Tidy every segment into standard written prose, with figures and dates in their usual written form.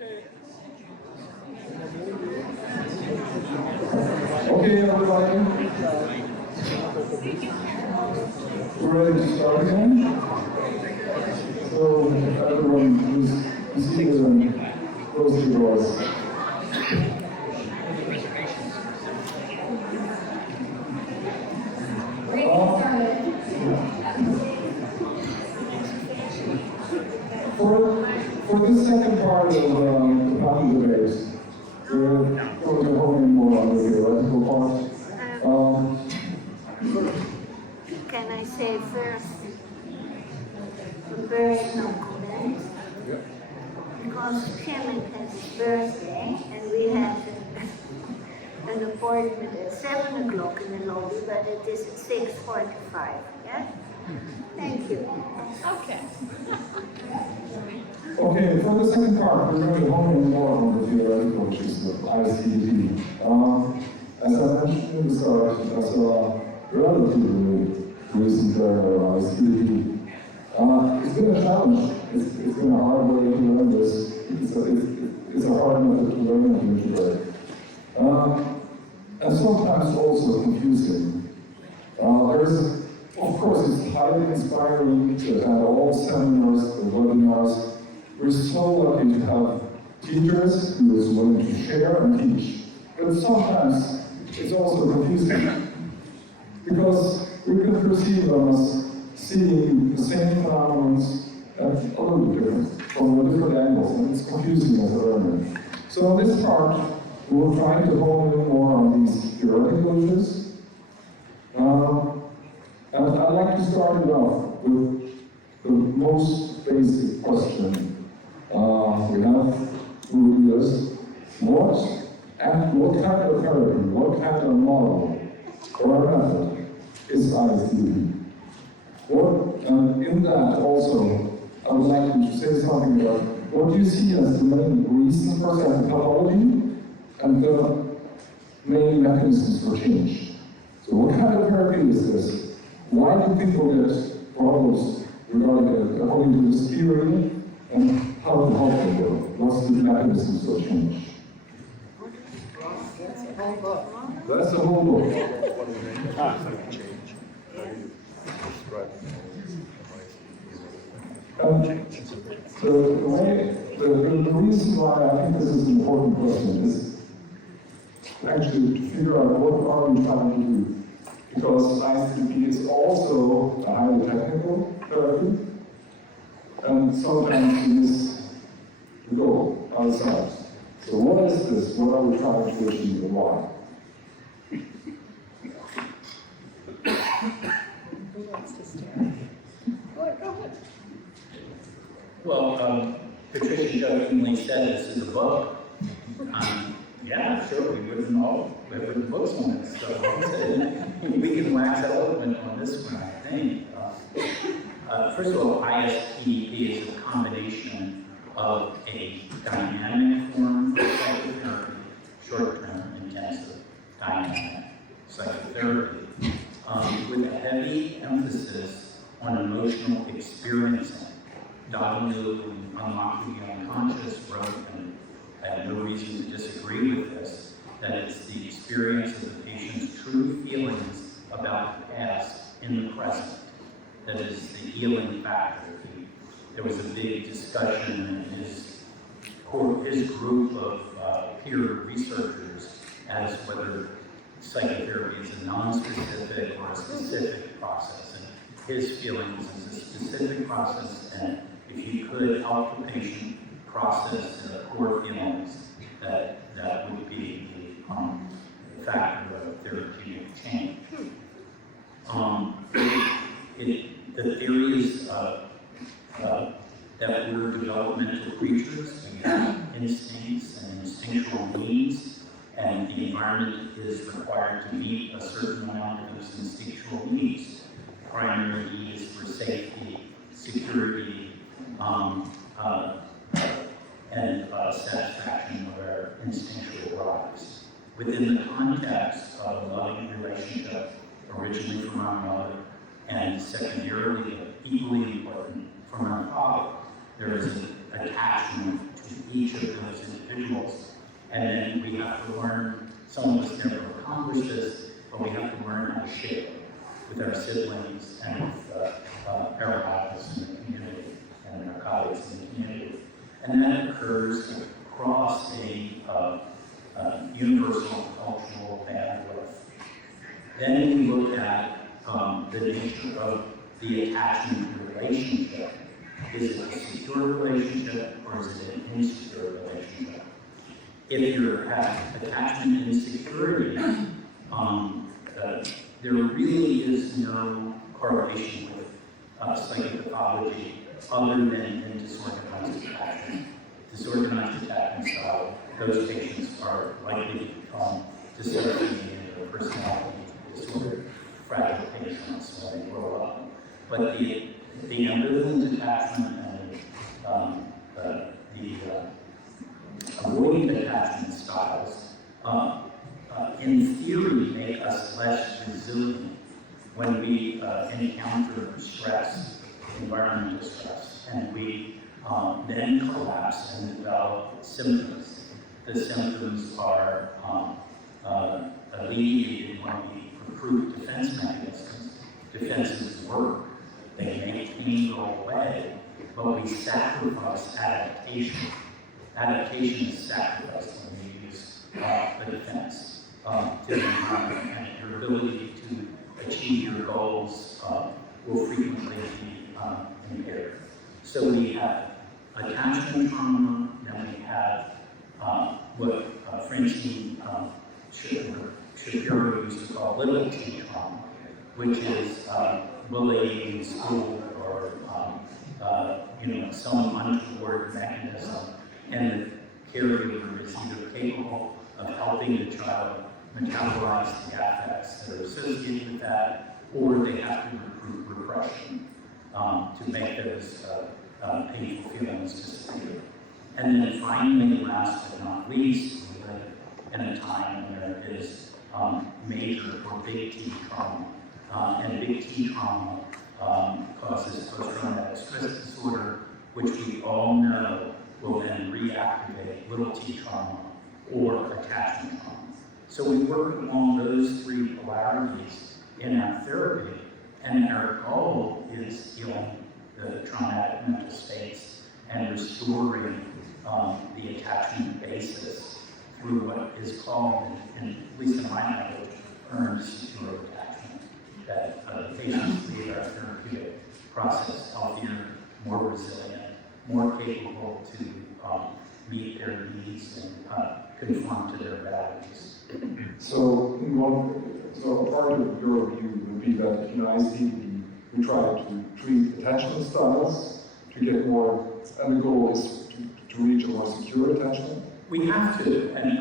Okay, everybody. We're ready to start again. So, everyone, please seated and close your doors. For this second part of the panel debate, we're going to hone in more on the theoretical part. Can I say first a personal comment? Because Kim has his birthday and we have an appointment at 7 o'clock in the lobby, but it is at 6:45, yeah? Thank you. Okay. Okay, for the second part, we're going to hone in more on the theoretical, which is the ISTDP. As I mentioned in the start, as a relatively recent learner of ISTDP, it's been a challenge. It's been a hard way to learn this. It's a hard method to learn and integrate. And sometimes also confusing. Of course, it's highly inspiring to attend all seminars, the webinars. We're so lucky to have teachers who is willing to share and teach. But sometimes it's also confusing because we can perceive them as seeing the same phenomena a little bit different, from different angles, and it's confusing as a learner. So in this part, we'll try to hone in more on these theoretical issues. And I'd like to start it off with the most basic question we have, who is what kind of therapy, what kind of model or method is ISTDP? And in that also, I would like you to say something about what you see as the main reason for psychopathology and the main mechanisms for change. So what kind of therapy is this? Why do people get problems according to this theory, and how to help them? What's the mechanisms for change? That's the whole book. The reason why I think this is an important question is actually to figure out what are we trying to do. Because ISTDP is also a highly technical therapy, and sometimes we miss the goal outside. So what is this? What are we trying to achieve and why? Who wants to start? Go ahead. Well, Patricia jokingly said this is a book. Yeah, sure, we've written books on it, so we can wax eloquent on this one, I think. First of all, ISTDP is a combination of a dynamic form of psychotherapy, short-term, intensive, dynamic psychotherapy, with a heavy emphasis on emotional experiencing, diving into and unlocking the unconscious, growth, and I have no reason to disagree with this, that it's the experience of the patient's true feelings about the past in the present that is the healing factor. There was a big discussion in his group of peer researchers as whether psychotherapy is a non-specific or a specific process. And his feelings is a specific process, and if you could help the patient process the core feelings, that would be the factor of therapeutic change. The theories that we're developmental creatures, we have instincts and instinctual needs, and the environment is required to meet a certain amount of those instinctual needs. Primary needs for safety, security, and satisfaction of our instinctual drives. Within the context of a loving relationship, originally from our mother, and secondarily, equally important, from our father, there is an attachment to to each of those individuals. And then we have to learn, some of us never accomplish this, but we have to learn how to share with our siblings and with our allies in the community and our colleagues in the community. And that occurs across a universal cultural bandwidth. Then we look at the nature of the attachment relationship. Is it a secure relationship or is it an insecure relationship? If you have attachment insecurity, there really is no correlation with psychopathology other than in disorganized attachment. Disorganized attachment style, those patients are likely to become dissociated or personality disorder, fragile patients when they grow up. But the ambivalent attachment and the avoidant attachment styles, in theory, make us less resilient when we encounter stress, environmental stress, and we then collapse and develop symptoms. The symptoms are alleviated when we recruit defense mechanisms. Defenses work, they make pain go away, but we sacrifice adaptation. Adaptation is sacrificed when we use the defense to the environment, and your ability to achieve your goals will frequently be impaired. So we have attachment trauma, then we have what Francine Shapiro used to call little t trauma, which is bullying in school or some untoward mechanism, and the caregiver is either capable of helping the child metabolize the affects that are associated with that, or they have to recruit repression to make those painful feelings disappear. And then finally, last but not least, we live in a time when there is major or big T trauma. And big T trauma causes post-traumatic stress disorder, which we all know will then reactivate little T trauma or attachment trauma. So we work along those three polarities in our therapy, and our goal is healing the traumatic mental states and restoring the attachment basis through what is called, at least in my language, earned secure attachment. That patients leave our therapeutic process healthier, more resilient, more capable to meet their needs and conform to their values. So a part of your view would be that in ISTDP we try to treat attachment styles to get more, and the goal is to reach a more secure attachment? We have to, and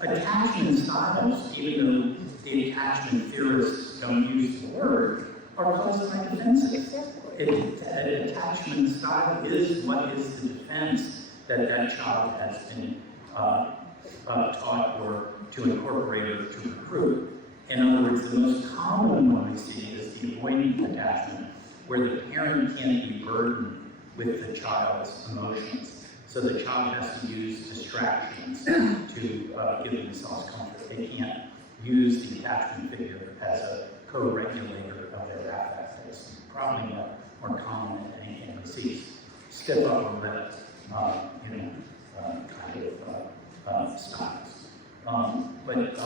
attachment styles, even though the attachment theorists don't use the word, are caused by defenses. An attachment style is what is the defense that child has been taught or to incorporate or to recruit. In other words, the most common one we see is the avoidant attachment, where the parent can't be burdened with the child's emotions. So the child has to use distractions to give themselves comfort. They can't use the attachment figure as a co-regulator of their affect. It's probably more common than anything we see. Stiff upper lip, kind of styles. But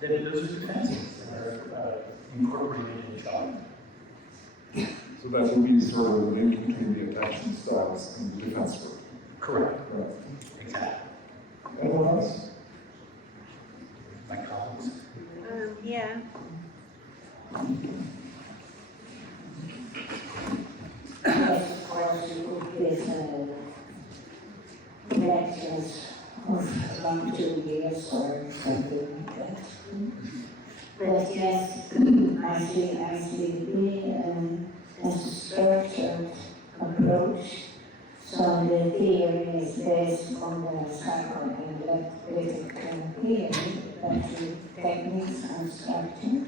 those are defenses that are incorporated in the child. So that would be sort of a link between the attachment styles and the defense work. Correct. Right. Exactly. Anyone else? My colleagues. Yeah. Yes, of course, we would give lectures of around 2 years or something like that. But yes, I see ISTDP as a structured approach. So the theory is based on the psychoanalytic theory, but the techniques are structured.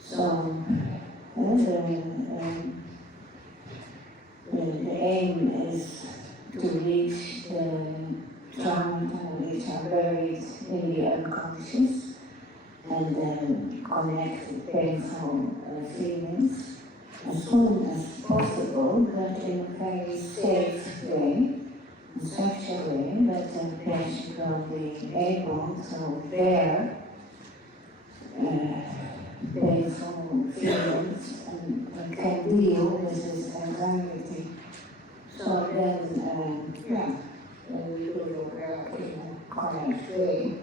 So the aim is to reach the trauma which are buried in the unconscious, and then connect the painful feelings as soon as possible, but in a very safe way, in such a way that the patient will be able to bear painful feelings and can deal with this anxiety. So then, we will work in a correct way.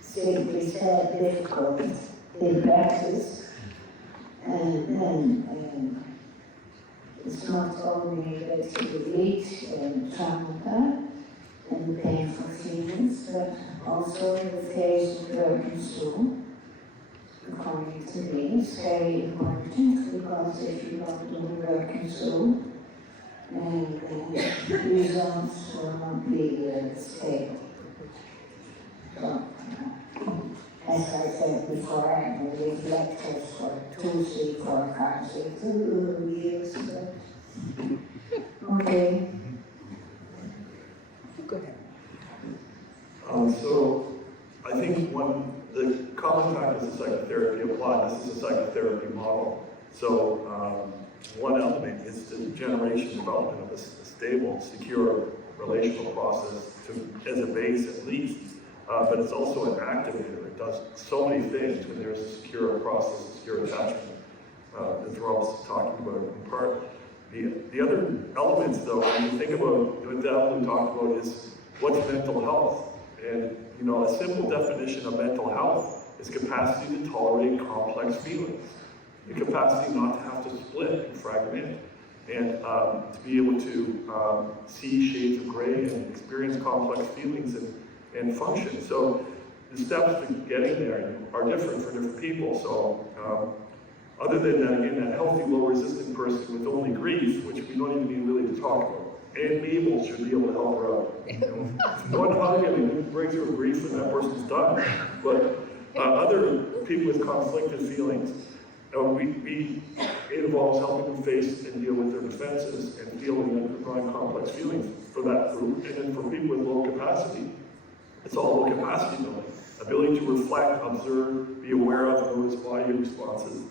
Simply said, difficult in practice. And then it's not only that you reach trauma and painful feelings, but also the phase of working through, according to me, is very important, because if you don't do working through, and results will not be stable. So, as I said before, I gave lectures for 2, 3, 4, 5, 6 years. Okay. Go ahead. So I think the common factors of psychotherapy apply. This is a psychotherapy model. So one element is the generation development of a stable, secure relational process as a base at least. But it's also an activator. It does so many things when there's a secure process, a secure attachment, as we're also talking about in part. The other elements, though, when you think about what Allan talked about, is what's mental health. And a simple definition of mental health is capacity to tolerate complex feelings, the capacity not to have to split and fragment, and to be able to see shades of gray and experience complex feelings and function. So the steps to getting there are different for different people. So other than that, again, that healthy, low-resistant person with only grief, which we don't even need really to talk about, and Mabel should be able to help her out. One hug and a breakthrough of grief and that person's done. But other people with conflicted feelings, it involves helping them face and deal with their defenses and dealing with underlying complex feelings for that group. And then for people with low capacity, it's all low capacity building. Ability to reflect, observe, be aware of, notice body responses.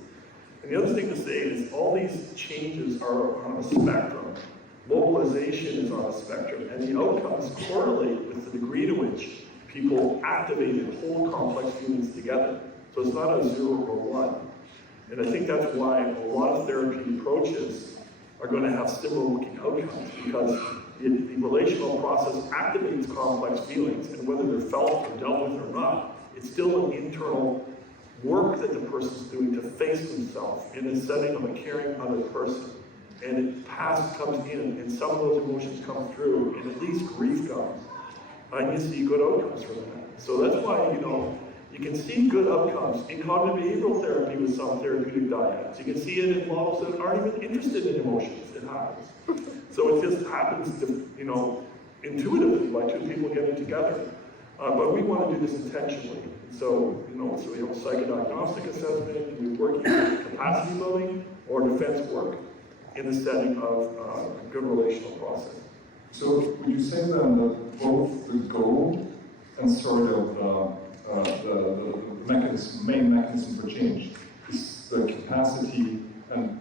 And the other thing to say is all these changes are on a spectrum. Mobilization is on a spectrum, and the outcomes correlate with the degree to which people activate and hold complex feelings together. So it's not a 0 or 1. And I think that's why a lot of therapy approaches are going to have similar looking outcomes, because the relational process activates complex feelings, and whether they're felt or dealt with or not, it's still an internal work that the person's doing to face themselves in the setting of a caring other person. And past comes in, and some of those emotions come through, and at least grief comes. And you see good outcomes from that. So that's why, you can see good outcomes in cognitive behavioral therapy with some therapeutic dyads. You can see it in models that aren't even interested in emotions. It happens. So it just happens, intuitively by two people getting together. But we want to do this intentionally. So, so we have a psychodiagnostic assessment, we're working with capacity building or defense work in the setting of a good relational process. So would you say then that both the goal and sort of the main mechanism for change is the capacity and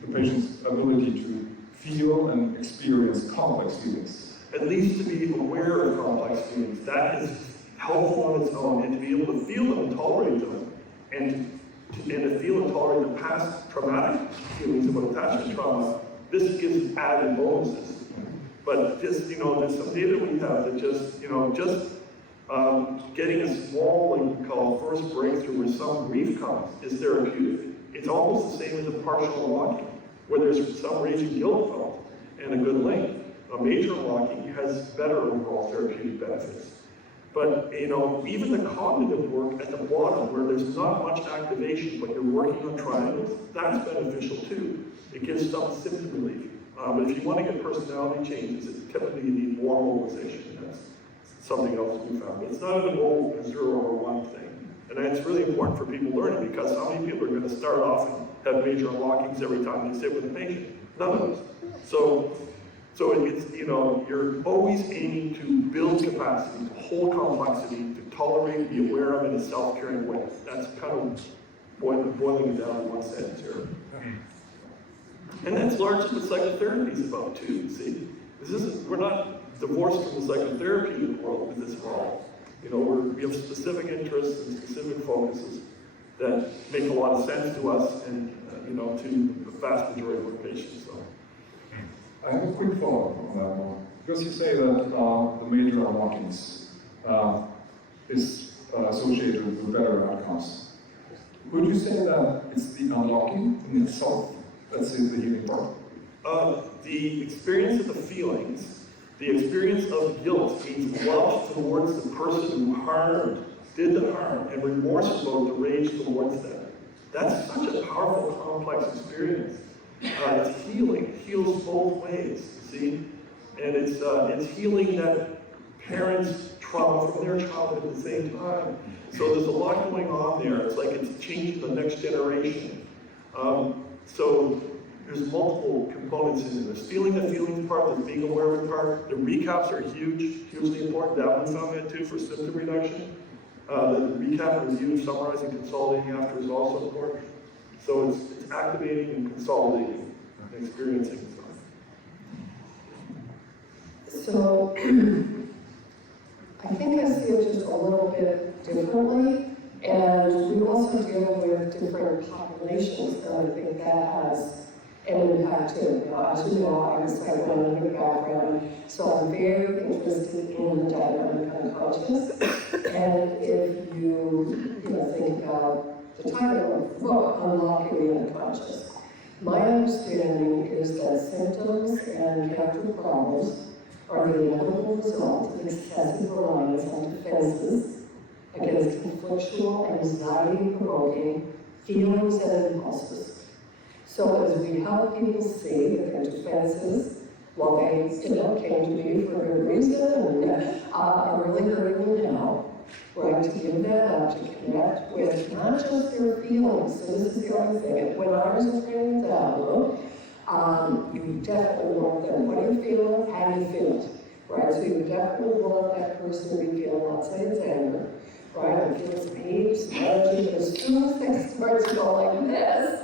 the patient's ability to feel and experience complex feelings? At least to be aware of complex feelings. That is helpful on its own, and to be able to feel them and tolerate them, and to feel and tolerate the past traumatic feelings of attachment trauma, this gives added bonuses. But just, there's some data we have that just getting a small, what we call first breakthrough where some grief comes is therapeutic. It's almost the same as a partial unlocking, where there's some raging guilt felt and a good link. A major unlocking has better overall therapeutic benefits. But, even the cognitive work at the bottom, where there's not much activation, but you're working on triangles, that's beneficial too. It gives some symptom relief. But if you want to get personality changes, typically you need more mobilization. That's something else we found. But it's not a 0 or 1 thing. And it's really important for people learning, because how many people are going to start off and have major unlockings every time they sit with a patient? None of us. So So it's, you know, you're always aiming to build capacity, to hold complexity, to tolerate, be aware of in a self-caring way. That's kind of boiling it down in one sentence here. And that's largely what psychotherapy is about too, see? We're not divorced from the psychotherapeutic world with this world. You know, we have specific interests and specific focuses that make a lot of sense to us and, you know, to the vast majority of our patients. So. I have a quick follow-up on that one. Because you say that the major unlockings is associated with better outcomes. Would you say that it's the unlocking in itself that's the healing part? The experience of the feelings, the experience of guilt means love towards the person who did the harm, and remorse about the rage towards them. That's such a powerful, complex experience. It's healing. It heals both ways, see? And it's healing that parents' trauma from their childhood at the same time. So there's a lot going on there. It's like it's changing the next generation. So there's multiple components in this. Feeling the feelings part, the being aware of the part. The recaps are hugely important. That one found that too for symptom reduction. The recap is huge. Summarizing, consolidating after is also important. So it's activating and consolidating and experiencing. So I think I see it just a little bit differently, and we also deal with different populations, and I think that has an impact too. Now, as you know, I'm a psychoanalytic background, so I'm very interested in the dynamic unconscious. And if you think about the title of the book, Unlocking the Unconscious, my understanding is that symptoms and character problems are the inevitable result of excessive reliance on defenses against conflictual, anxiety-provoking feelings and impulses. So as we help people see that their defenses, while they came to me for a good reason and are really hurting them now, right, to give that up, to connect with not just their feelings. So this is the other thing. When I was training down, you definitely want them. What are you feeling? How do you feel? Right? So you definitely want that person to be feeling, let's say it's anger, right? I'm feeling some heat, some energy, but as soon as they start to go like this,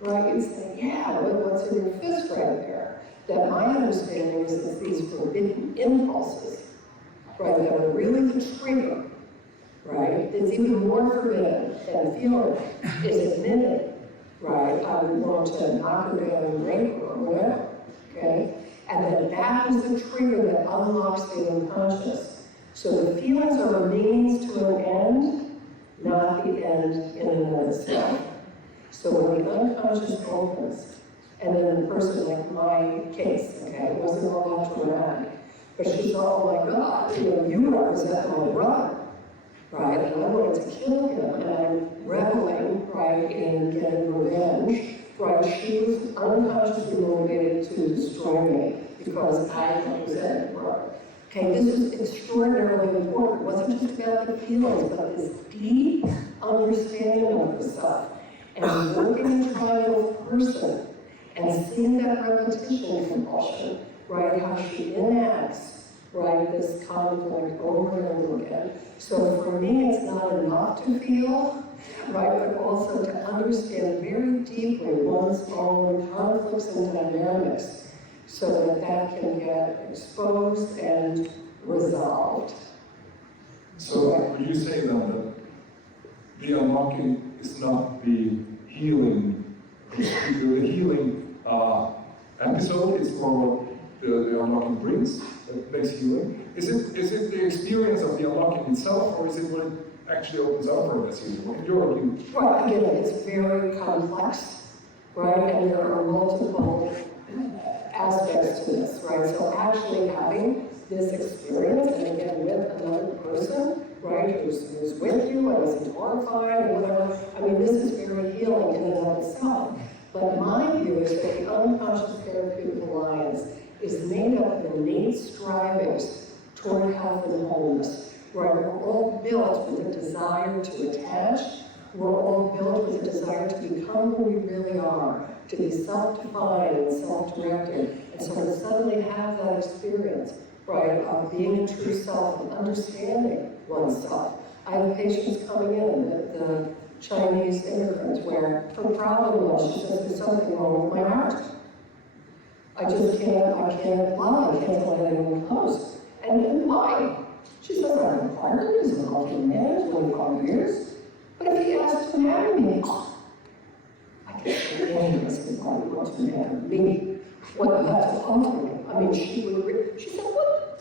right, you say, yeah, what's in your fist right there? That my understanding is that these forbidden impulses, right, that are really the trigger, right? It's even more forbidden than feeling is admitting, right? I would want to knock her down and rape her or whatever, okay? And then that is the trigger that unlocks the unconscious. So the feelings are a means to an end, not the end in and of itself. So when the unconscious opens, and then the person, like my case, okay, it wasn't all that dramatic, but she thought, oh my God, you represent my brother, right? And I wanted to kill him, and I'm reveling, right, in getting revenge, right? She was unconsciously motivated to destroy me because I represented her brother. Okay, this is extraordinarily important. It wasn't just about the feelings, but this deep understanding of the self. And working and trying with a person and seeing that repetition compulsion, right, how she enacts, right, this conflict over and over again. So for me, it's not enough to feel, right, but also to understand very deeply one's own conflicts and dynamics so that that can get exposed and resolved. So would you say then that the unlocking is not the healing episode, it's more what the unlocking brings that makes healing? Is it the experience of the unlocking itself, or is it what it actually opens up for us healing? What your view? Well, again, it's very complex, right? And there are multiple aspects to this, right? So actually having this experience, and again with another person, right, who's with you and isn't horrified or whatever, I mean, this is very healing in and of itself. But my view is that the unconscious therapeutic alliance is made up of innate strivings toward health and wholeness, right? We're all built with a desire to attach. We're all built with a desire to become who we really are, to be self-defined and self-directed. And so to suddenly have have that experience, right, of being a true self and understanding oneself. I have patients coming in, the Chinese immigrants, where her problem was, she says, there's something wrong with my heart. I can't love, I can't let anyone close. And why? She says, I'm a partner, he's been called him man, 25 years. But if he asks to marry me, I can't believe any of us can probably want to marry me. What that's ultimately. I mean, she said, what?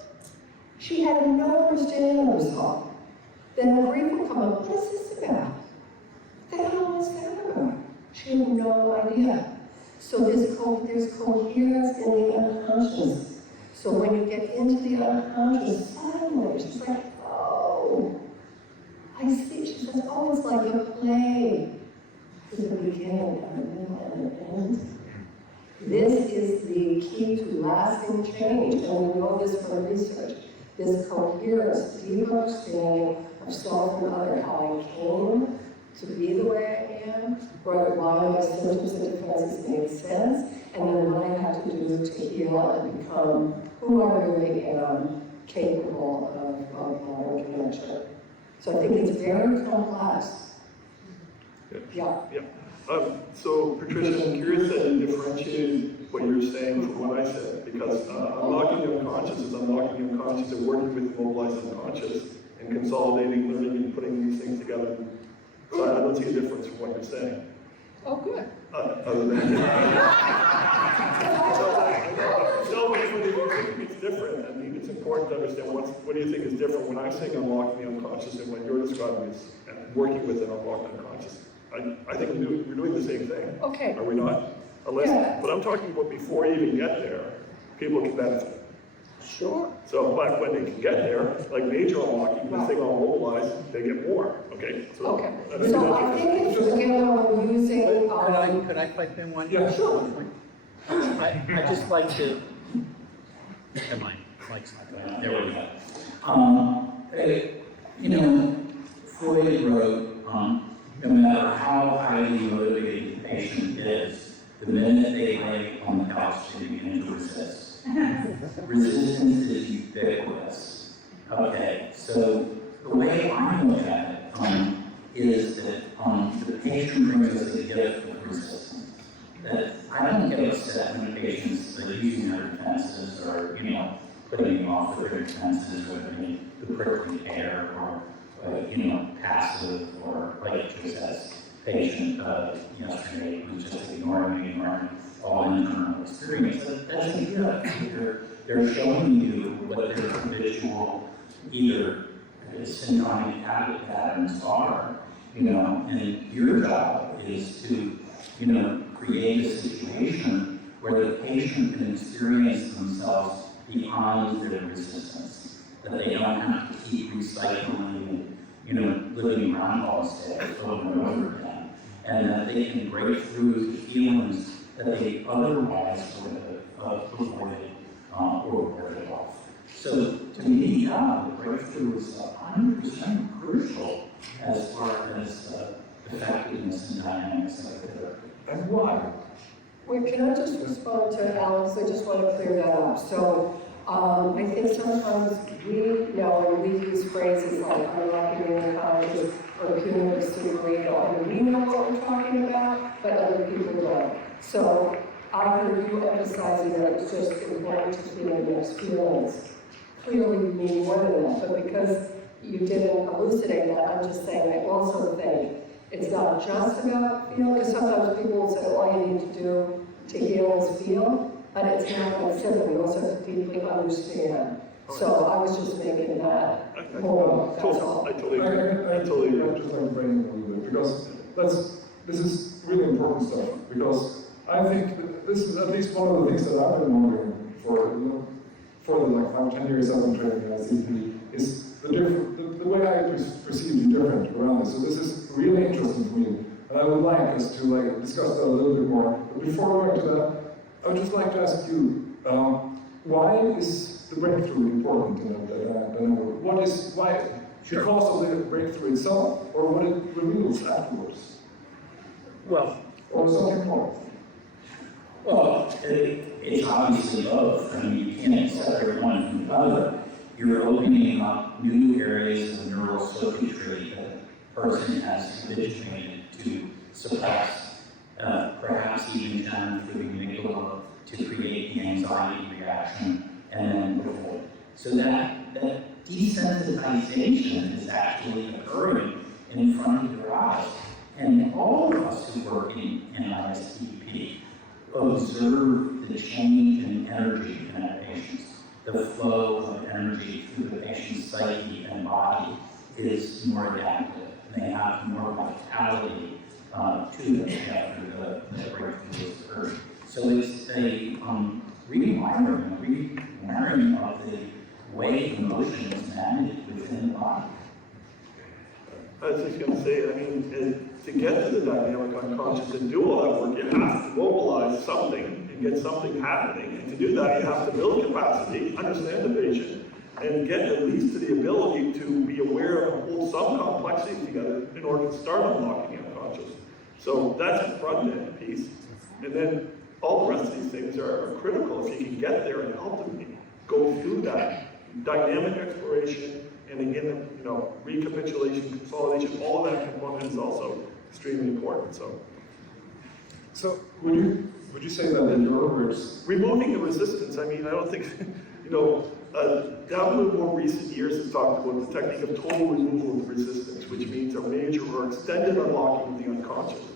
She had no understanding of herself. Then the grief would come up, what is this about? What the hell is that about? She had no idea. So there's coherence in the unconscious. So when you get into the unconscious, suddenly she's like, oh, I see. She says, oh, it's like a play. There's a beginning and a middle and an end. This is the key to lasting change, and we know this from research. This coherence, deep understanding of self and other, how I came to be the way I am, right, why my symptoms and defenses made sense, and then what I had to do to heal and become who I really am, capable of my own connection. So I think it's very complex. Yeah. So Patricia, I'm curious that you differentiated what you're saying from what I said, because unlocking the unconscious is unlocking the unconscious and working with the mobilized unconscious and consolidating, learning, and putting these things together. So I don't see a difference from what you're saying. Oh, good. Other than no, it's different. I think it's important to understand what do you think is different when I'm saying unlocking the unconscious and what you're describing is working with an unlocked unconscious. I think we're doing the same thing. Okay. Are we not? Unless, Yeah. but I'm talking about before you even get there, people can benefit. Sure. So, but when they can get there, like major unlocking, the thing all mobilized, they get more. Okay. So Okay. So I think it's, again, we're using, Could I pipe in one? Yeah, sure. I just like to, never mind, mic's not going, there we go. Freud wrote, no matter how highly motivated the patient is, the minute they lay on the couch, they begin to resist. Resistance is ubiquitous. Okay, so the way I look at it is that the patient brings us a gift of resistance. That I don't get upset when patients are using their defenses or, putting me off with their defenses, whether it be the prickly hair or passive, or like Josette's patient yesterday who's just ignoring me, all internal experience. That's a gift. They're showing you what their habitual, either syndromic habit patterns are, and your job is to, create a situation where the patient can experience themselves beyond their resistance, that they don't have to keep recycling living Groundhog Day over and over again, and that they can break through the feelings that they otherwise would have avoided or warded off. So to me, the breakthrough is 100% crucial as far as effectiveness and dynamics of therapy. And why? Wait, can I just respond to Allan? I just want to clear that up. So I think sometimes we know and we use phrases like unlocking the unconscious or cumulative cerebral, and we know what we're talking about, but other people don't. So I heard you emphasizing that it's just important to feel the experience. Clearly you mean more than that, but because you didn't elucidate that, I'm just saying I also think it's not just about feeling, because sometimes people will say all you need to do to heal is feel, but it's not that simple. We also have to deeply understand. So I was just making that more, that's all. I totally agree. I totally agree. I'm just going to frame it a little bit, because this is really important stuff, because I think that this is at least one of the things that I've been wondering for the like 5-10 years I've been training in ICDP, is the way I perceive you different around this. So this is really interesting for me, and I would like us to discuss that a little bit more. But before we go into that, I would just like to ask you, why is the breakthrough important in what is, why? Because of the breakthrough itself, or what it reveals afterwards? Well, Or something more? Well, it's obviously both. I mean, you can't separate one from the other. You're opening up new areas of neural circuitry that a person has habituated to suppress, perhaps even channeled through the amygdala to create the anxiety reaction and then avoid. So that desensitization is actually occurring in front of your eyes. And all of us who work in ISTDP observe the change in energy in our patients. The flow of energy through the patient's psyche and body is more adaptive. They have more vitality to them after the breakthrough is occurred. So it's a rewiring of the way emotion is managed within the body. I was just going to say, I mean, to get to the dynamic unconscious and do all that work, you have to mobilize something and get something happening. And to do that, you have to build capacity, understand the patient, and get at least to the ability to be aware of and hold some complexity together in order to start unlocking the unconscious. So that's the front end piece. And then all the rest of these things are critical if you can get there and ultimately go through that dynamic exploration. And again, you know, recapitulation, consolidation, all of that component is also extremely important. So would you say that in your words, removing the resistance, I mean, I don't think, you know, down in more recent years has talked about the technique of total removal of resistance, which means a major or extended unlocking of the unconscious.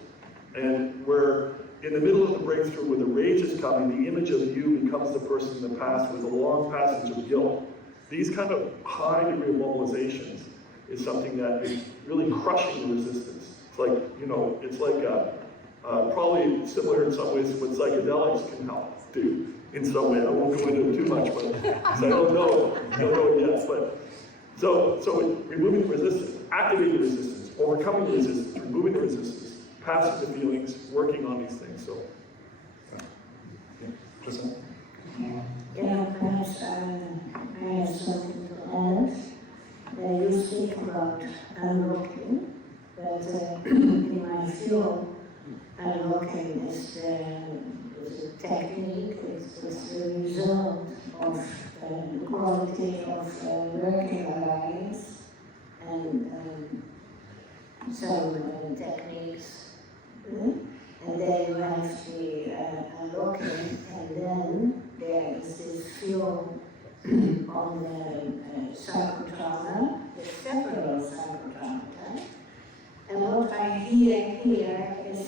And where in the middle of the breakthrough, when the rage is coming, the image of you becomes the person in the past with a long passage of guilt. These kind of high degree of mobilizations is something that is really crushing the resistance. It's like, you know, it's like probably similar in some ways to what psychedelics can help do in some way. I won't go into it too much, but because I don't know it yet. But so removing the resistance, activating the resistance, overcoming the resistance, removing the resistance, passing the feelings, working on these things. So. Josette? Yeah, perhaps I have something to add. You speak about unlocking, but in my field, unlocking is a technique, it's the result of the quality of working alliance and some techniques. And then you have the unlocking, and then there is this fuel on the psychotrauma, the several psychotrauma. And what I hear here is,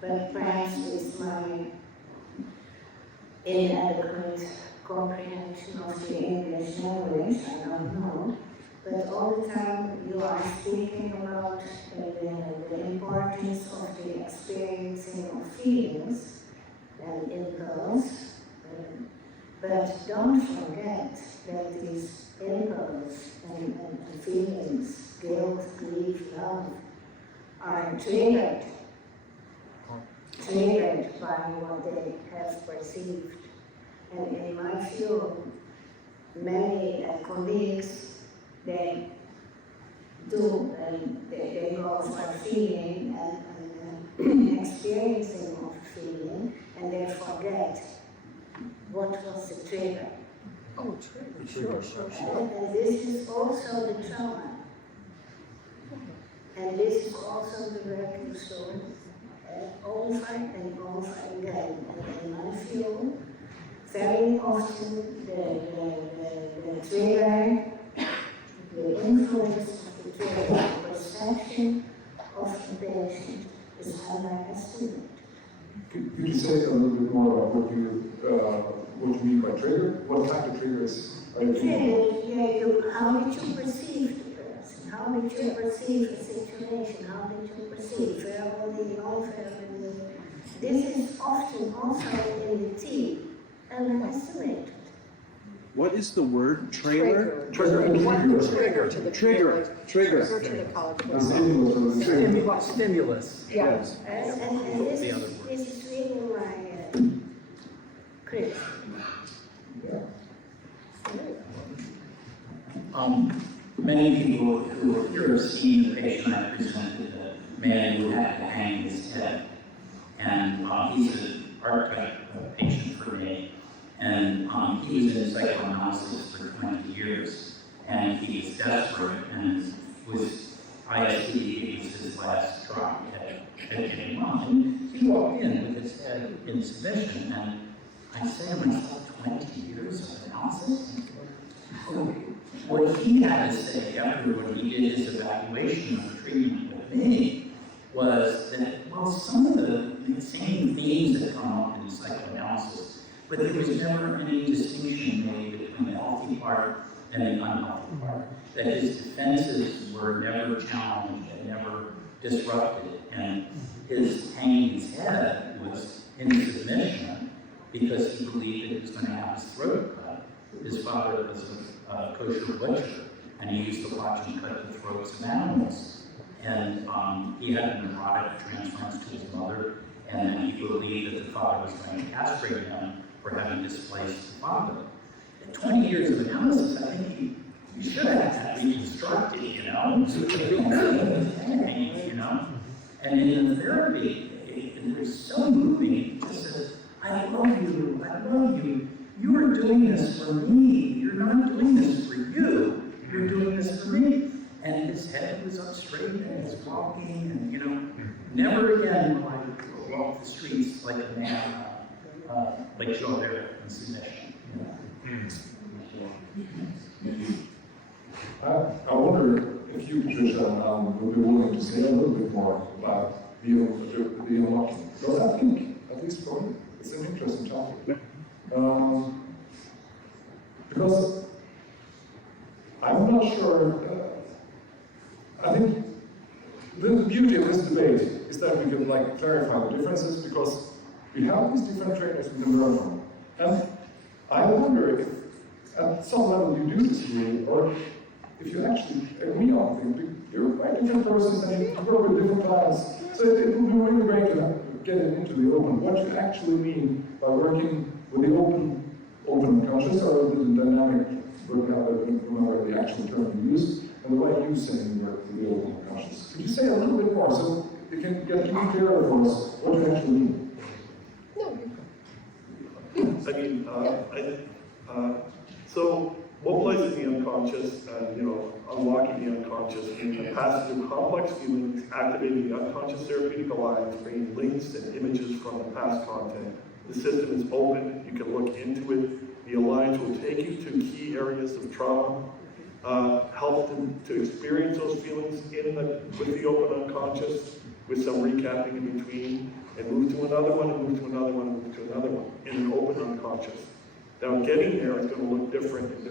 but perhaps it's my inadequate comprehension of the English language, I don't know. But all the time you are speaking about the importance of the experiencing of feelings and impulse. But don't forget that these impulse and feelings, guilt, grief, love, are triggered by what they have perceived. And in my field, many colleagues, they do, and they go for feeling and experiencing of feeling, and they forget what was the trigger. Oh, trigger, sure. And this is also the trauma. And this is also the working story, over and over again. And I feel very often the trigger, the influence of the trigger, the perception of the patient is underestimated. Could you say a little bit more about what you mean by trigger? What type of triggers are you Trigger, how did you perceive the person? How did you perceive the situation? How did you perceive verbally, non-verbally? This is often also in the team underestimated. What is the word? Trailer? Trigger. Trigger to the Trigger. Trigger to the college. Stimulus. Yeah. Yes. And this is really my criticism. Many people who have seen the patient I presented, the man who had to hang his head, and he's an archetype of patient for me. And he was in psychoanalysis for 20 years, and he was desperate, and was ISTDP was his last try at getting on. And he walked in with his head in submission, and I say to myself, 20 years of analysis? What he had to say after when he did his evaluation of treatment with me was that, well, some of the same themes that come up in psychoanalysis, but there was never any distinction made between the healthy part and the unhealthy part. That his defenses were never challenged and never disrupted, and his hanging his head was in submission because he believed that he was going to have his throat cut. His father was a kosher butcher, and he used to watch him cut the throats of animals. And he had an erotic transference to his mother, and then he believed that the father was going to castrate him for having displaced the father. In 20 years of analysis, I think he should have had that reconstructed, you know? You know? And in the therapy, it was so moving. He just says, I love you, I love you. You are doing this for me. You're not doing this for you. You're doing this for me. And his head was up straight, and he's walking, and, you know, never again will I walk the streets like a man, like Josette in submission. I wonder if you, Patricia, would be willing to say a little bit more about the unlocking. Because I think, at least for me, it's an interesting topic. Because I'm not sure, I think the beauty of this debate is that we can like clarify the differences, because we have these different trainers we can learn from. And I wonder if at some level you do disagree, or if you actually agree on things. You're quite different persons and you work with different clients. So it would be really great to get it into the open. What you actually mean by working with the open conscious, or with the dynamic, remember the actual term you use, and what you say when you work with the open conscious. Could you say a little bit more so it can get to be clearer for us what you actually mean? So mobilizing the unconscious and, you know, unlocking the unconscious in the passage of complex feelings, activating the unconscious therapeutic alliance, bringing links and images from the past content. The system is open, you can look into it. The alliance will take you to key areas of trauma, help them to experience those feelings with the open unconscious, with some recapping in between, and move to another one, and move to another one, and move to another one, in an open unconscious. Now, getting there is going to look different with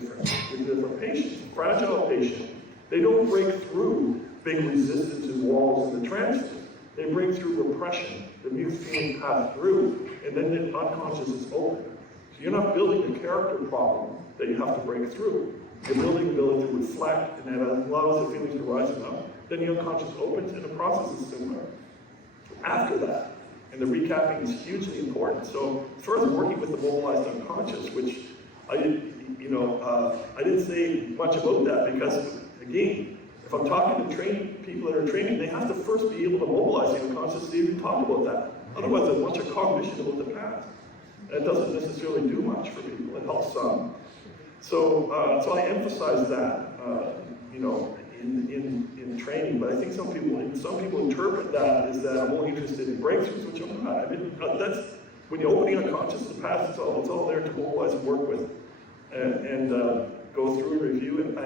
different patients. Fragile patients, they don't break through big resistance and walls in the trances. They break through repression. The mute feeling pass through, and then the unconscious is open. So you're not building a character problem that you have to break through. You're building the ability to reflect, and that allows the feelings to rise up. Then the unconscious opens, and the process is similar. After that, and the recapping is hugely important. So further working with the mobilized unconscious, which I didn't say much about that, because again, if I'm talking to people that are training, they have to first be able to mobilize the unconscious to even talk about that. Otherwise, there's a bunch of cognition about the past. That doesn't necessarily do much for people. It helps some. So I emphasize that, in training. But I think some people interpret that as that I'm only interested in breakthroughs, which I'm not. I mean, that's when you're opening unconscious, the past, it's all there to mobilize and work with, and go through and review. And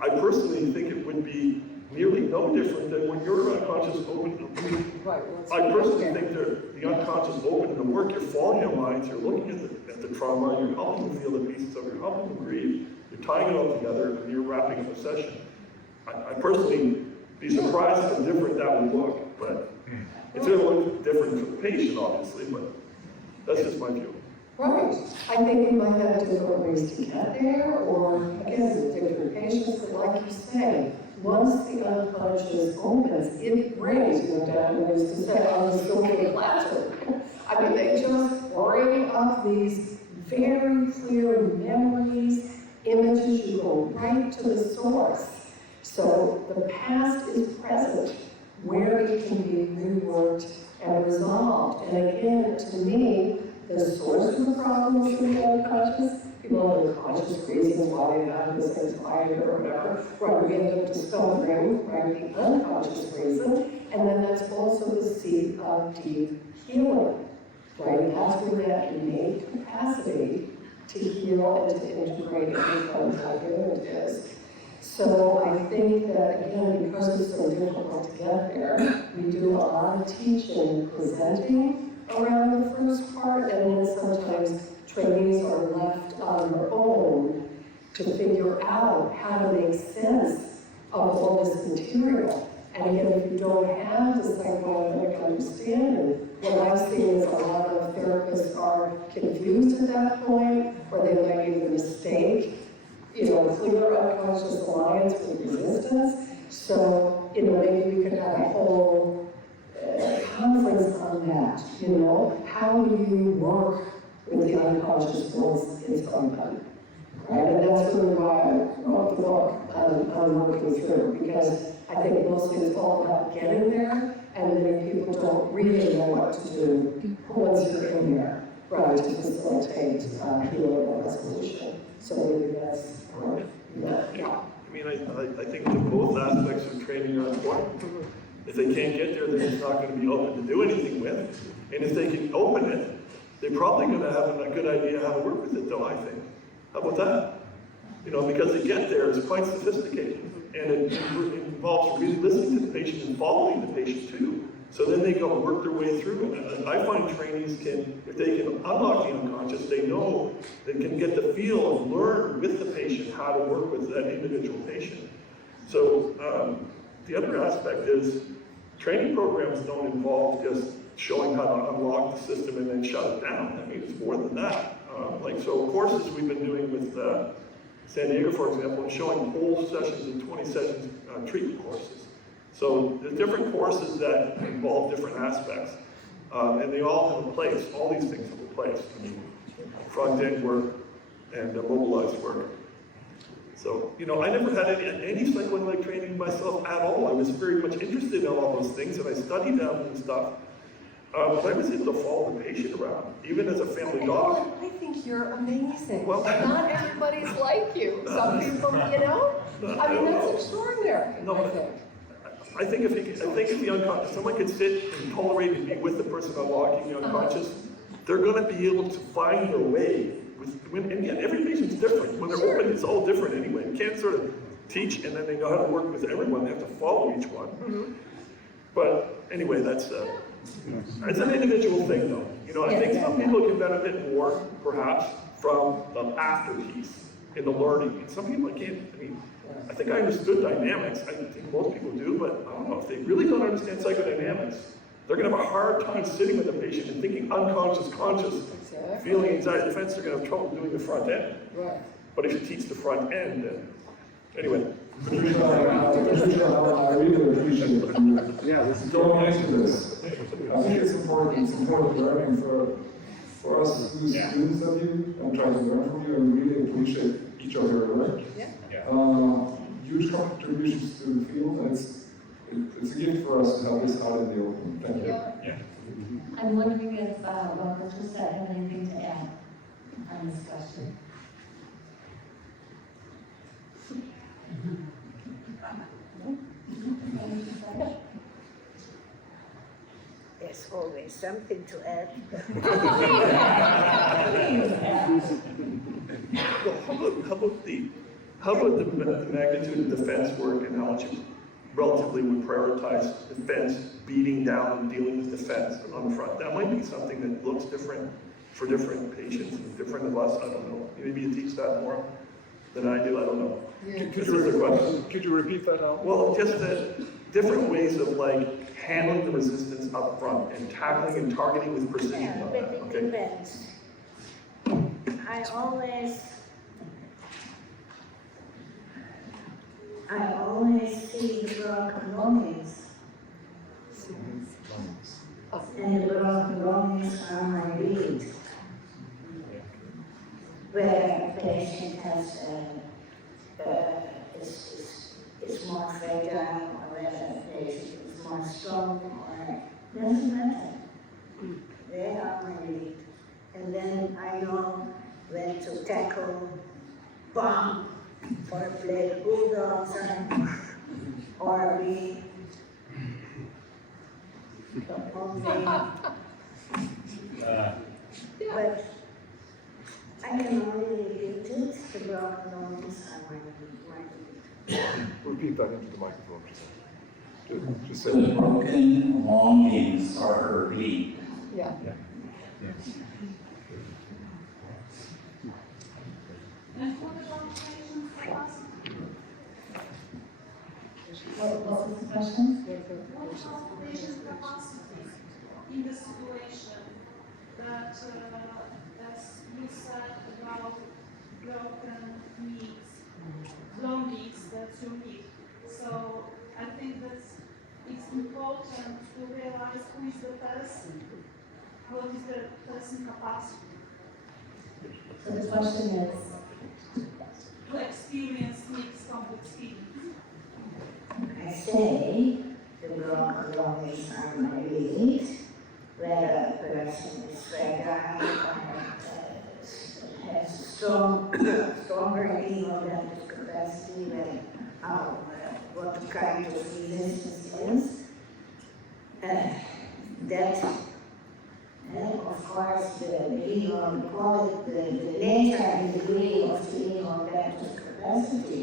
I personally think it would be nearly no different than when your unconscious open. I personally think the unconscious open in the work. You're following your minds. You're looking at the trauma. You're helping them feel the pieces of it. You're helping them grieve. You're tying it all together, and you're wrapping up a session. I personally be surprised how different that would look, but it's going to look different for the patient, obviously. But that's just my view. Right. I think we might have different ways to get there, or again, different patients. But like you say, once the unconscious opens, it brings, no doubt, as to say, on the social plateau. I mean, they just bring up these very clear memories, images. You go right to the source. So the past is present, where it can be reworked and resolved. And again, to me, the source of the problems in the unconscious. People have unconscious reasons why they have this anxiety or whatever. Right, we end up discovering, right, the unconscious reason, and then that's also the seat of deep healing, right? And that's where that innate capacity to heal and to integrate and become how human it is. So I think that, again, because it's so difficult to get there, we do a lot of teaching, presenting around the first part, and then sometimes trainees are left on their own to figure out how to make sense of all this material. And again, if you don't have the psychoanalytic understanding, what I've seen is a lot of therapists are confused at that point, or they might even mistake, clear unconscious alliance with resistance. So, maybe we could have a whole conference on that, how do you work with the unconscious once it's undone? Right, and that's really why I wrote the book on working through, because I think mostly it's all about getting there, and then people don't really know what to do once you're in there, right, to facilitate healing and resolution. So maybe that's part of that. Yeah. I mean, I think that both aspects of training are important. If they can't get there, then it's not going to be open to do anything with. And if they can open it, they're probably going to have a good idea how to work with it, though, I think. How about that? Because to get there is quite sophisticated. And it involves really listening to the patient and following the patient, too. So then they go work their way through it. And I find trainees can, if they can unlock the unconscious, they know they can get the feel and learn with the patient how to work with that individual patient. So the other aspect is training programs don't involve just showing how to unlock the system and then shut it down. I mean, it's more than that. So courses we've been doing with San Diego, for example, and showing whole sessions and 20 sessions treatment courses. So there's different courses that involve different aspects, and they all have a place. All these things have a place. I mean, front-end work and mobilized work. So, I never had any psychoanalytic training myself at all. I was very much interested in all those things, and I studied them and stuff. But I was able to follow the patient around, even as a family doc. I think you're amazing. Well, not everybody's like you. Some people, I mean, that's extraordinary, I think. If someone could sit and tolerate and be with the person unlocking the unconscious, they're going to be able to find their way. And again, every patient's different. When they're open, it's all different anyway. You can't sort of teach and then they know how to work with everyone. They have to follow each one. Mm-hmm. But anyway, that's it's an individual thing, though. I think some people can benefit more, perhaps, from the afterpiece in the learning. And some people can't. I think I understood dynamics. I think most people do, but I don't know if they really don't understand psychodynamics. They're going to have a hard time sitting with the patient and thinking unconscious, conscious, feeling anxiety defense. They're going to have trouble doing the front end. Right. But if you teach the front end, then anyway. Patricia, I really appreciate you going into this. I think it's important learning for us who students of you and try to learn from you, and we really appreciate each of your work. Huge contributions to the field, and it's a gift for us to have this out in the open. Thank you. Yeah. I'm wondering if Josette had anything to add on this question. There's always something to add. How about the magnitude of defense work and how much you relatively would prioritize defense, beating down and dealing with defense on the front? That might be something that looks different for different patients and different of us. I don't know. Maybe you teach that more than I do. I don't know. Could you repeat that now? Well, just the different ways of handling the resistance up front and tackling and targeting with precision. Yeah, but it depends. I always see the broken longings. And the broken longings are my lead. Where a patient has is more fragile, or whether a patient is more strong, or doesn't matter. They are my lead. And then I know when to tackle bomb or play bulldogs or we but I can only repeat it, the broken bones are my Repeat that into the microphone. Just say The it. broken longings are her lead. Yeah. And what about patients for us? What was the question? What about patient capacity in the situation that, as you said about broken needs, longings that you need. So I think that it's important to realize who is the person, what is the person capacity So the question is, to experience mixed complex feelings. I say, the broken longings are my lead, where a person is fragile and has stronger ego-adaptive capacity, where what kind of resistance is. That, of course, the ego, the quality, the nature and degree of the ego-adaptive capacity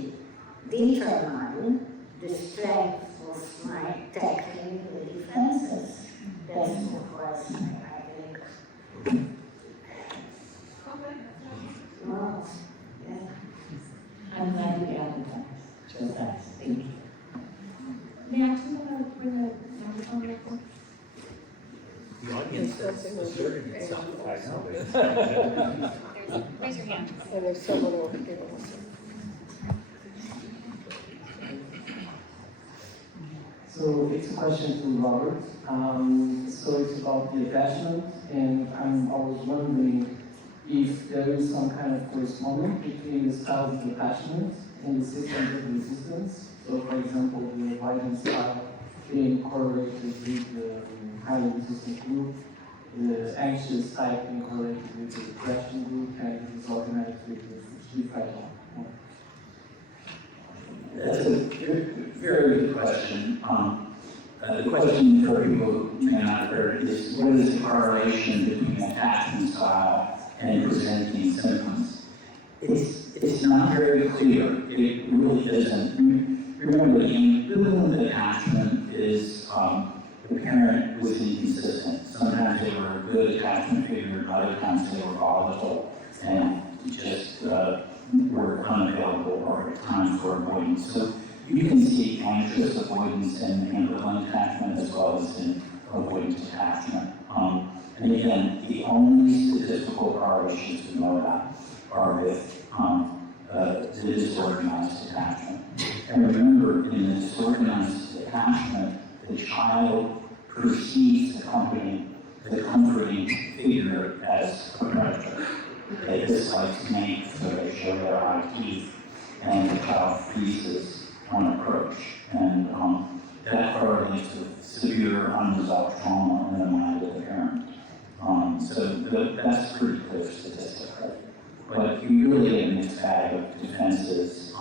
determine the strength of my tackling the defenses. That's, of course, I think. Well, yeah. I'm glad you got the time. Josette, thank you. May I bring a microphone? The audience is asserting itself. I know. Raise your hand. And there's someone over here also. So it's a question to Robert. So it's about the attachment, and I was wondering if there is some kind of correspondence between the styles of attachment and the systems of resistance. So, for example, the avoidance style being correlated with the highly resistant group, the anxious type being correlated with the depression group, and the disorganized with the suicidal. That's a very good question. The question for people who may not have heard is, what is the correlation between attachment style and presenting symptoms? It's not very clear. It really isn't. Remember, the ambivalent attachment is the parent was inconsistent. Sometimes they were a good attachment figure, other times they were volatile and just were unavailable or at times were avoidant. So you can see anxious avoidance in ambivalent attachment as well as in avoidant attachment. And again, the only statistical correlations we know about are with the disorganized attachment. And remember, in the disorganized attachment, the child perceives the comforting figure as a predator. They dislike snakes, so they show their eye teeth, and the child freezes on approach. And that correlates with severe unresolved trauma in the mind of the parent. That's pretty clear statistically. But you really get a mixed bag of defenses.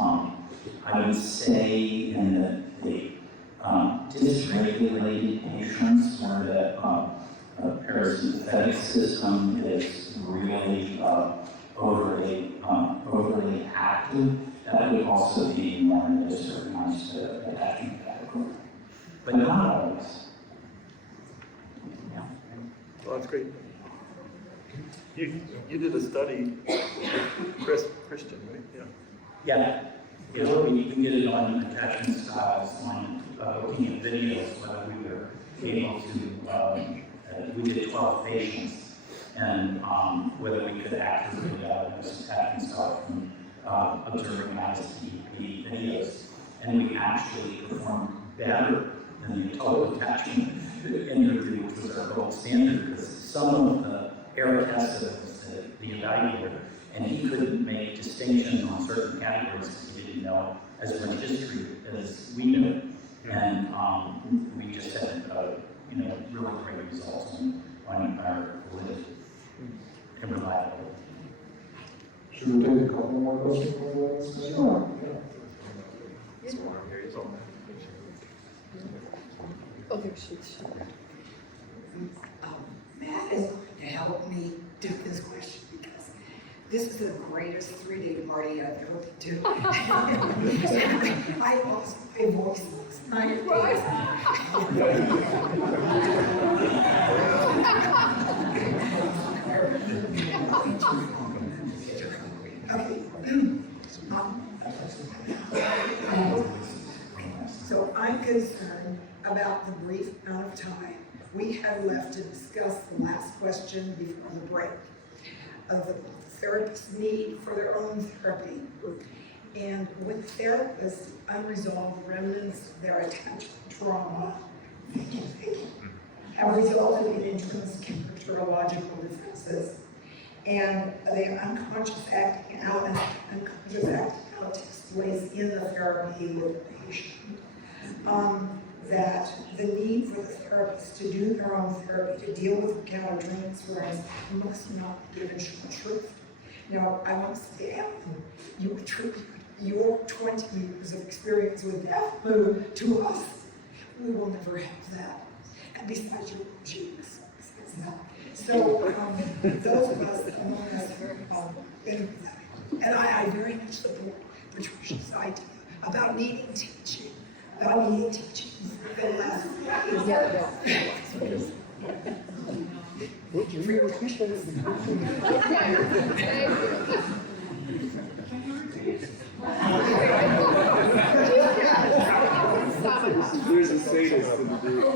I would say in the dysregulated patients where the parasympathetic system is really overly active, that would also be more in the disorganized attachment category. But not always. Yeah. Well, that's great. You did a study with Christian, right? Yeah. Yeah, we did it on attachment styles, on looking at videos whether we were able to, we did 12 patients, and whether we could accurately diagnose attachment style from observing ISTDP videos. And we actually performed better than the total attachment interview, which was our gold standard, because some of the error tests the evaluator, and he couldn't make distinctions on certain categories because he didn't know as much history as we knew. And we just had really great results on our validity. can rely on. Should we take a couple more questions from the audience? Sure. Oh, there she is. Matt is going to help me do this question because this is the greatest 3-day party I've ever been to. I lost my voice last night. So I'm concerned about the brief amount of time we have left to discuss the last question before the break of the therapist's need for their own therapy. And with therapists, unresolved remnants of their attachment trauma have resulted in intense characterological differences. And the unconscious acting out takes place in the therapy with the patient. That the need for the therapist to do their own therapy, to deal with countertransference, must not be given short shrift. Now, I want to say, Allan, you attribute your 20 years of experience with that move to us. We will never have that. And besides, you're genius. So, those of us that know us, and I very much support Patricia's idea about needing teaching. There's a sadist in the group.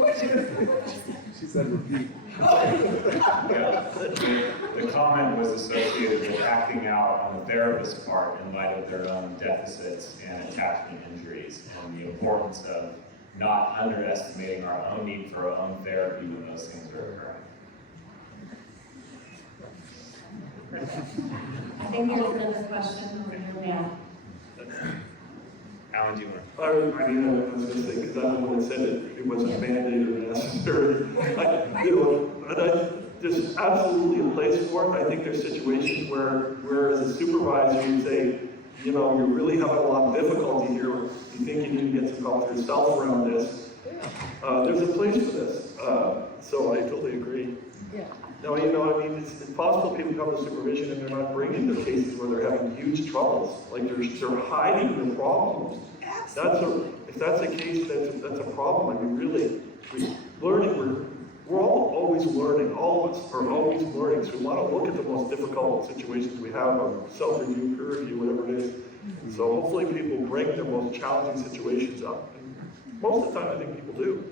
She said repeat. The comment was associated with acting out on the therapist's part in light of their own deficits and attachment injuries, and the importance of not underestimating our own need for our own therapy when those things are occurring. I think there's another question over here. Allan, do you want to? I was going to say, because I'm the one that said it wasn't mandated or necessary. And I just absolutely in place for it. I think there's situations where as a supervisor you say, you really having a lot of difficulty here. You think you need to get some help yourself around this. There's a place for this. So I totally agree. Yeah. Now, it's possible people come to supervision and they're not bringing the cases where they're having huge troubles. Like they're hiding the problems. If that's a case, that's a problem. Really, we're all always learning. All of us are always learning. So we want to look at the most difficult situations we have, or self-review, peer review, whatever it is. So hopefully people bring their most challenging situations up. And most of the time, I think people do.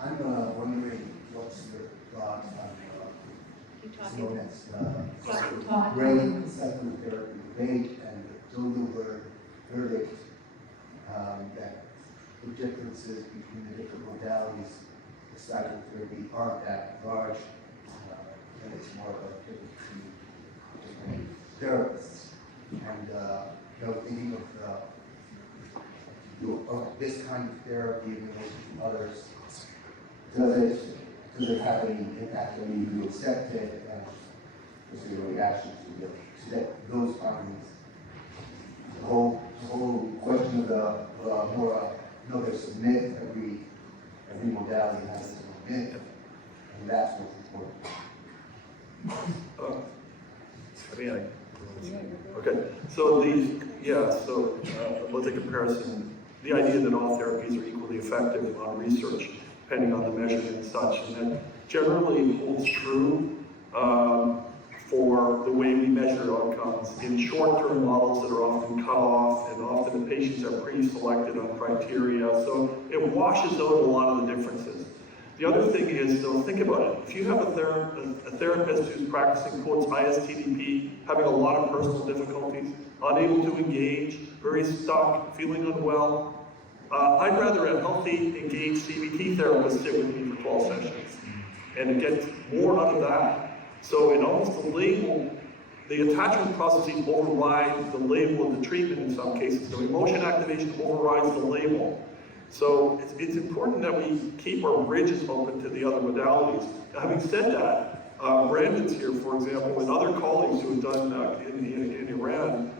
I'm wondering what's your thoughts on brain psychotherapy debate and the Chelew verdict that the differences between the different modalities of psychotherapy aren't that large, and it's more of a difference between therapists. And thinking of this kind of therapy in relation to others, does it have any impact on you to accept it, and what's your reaction to those findings? The whole question of there's a myth, every modality has its own myth, and that's what's important. Okay, so let's a comparison. The idea that all therapies are equally effective on research, depending on the measurement and such, and that generally holds true for the way we measure outcomes in short-term models that are often cut off, and often the patients are pre-selected on criteria, so it washes out a lot of the differences. The other thing is, though, think about it. If you have a therapist who's practicing, quotes, ISTDP, having a lot of personal difficulties, unable to engage, very stuck, feeling unwell, I'd rather a healthy, engaged CBT therapist sit with me for 12 sessions and get more out of that. So in almost the label, the attachment processes override the label of the treatment in some cases. So emotion activation overrides the label. So it's important that we keep our bridges open to the other modalities. Now, having said that, Brandon's here, for example, and other colleagues who have done in Iran,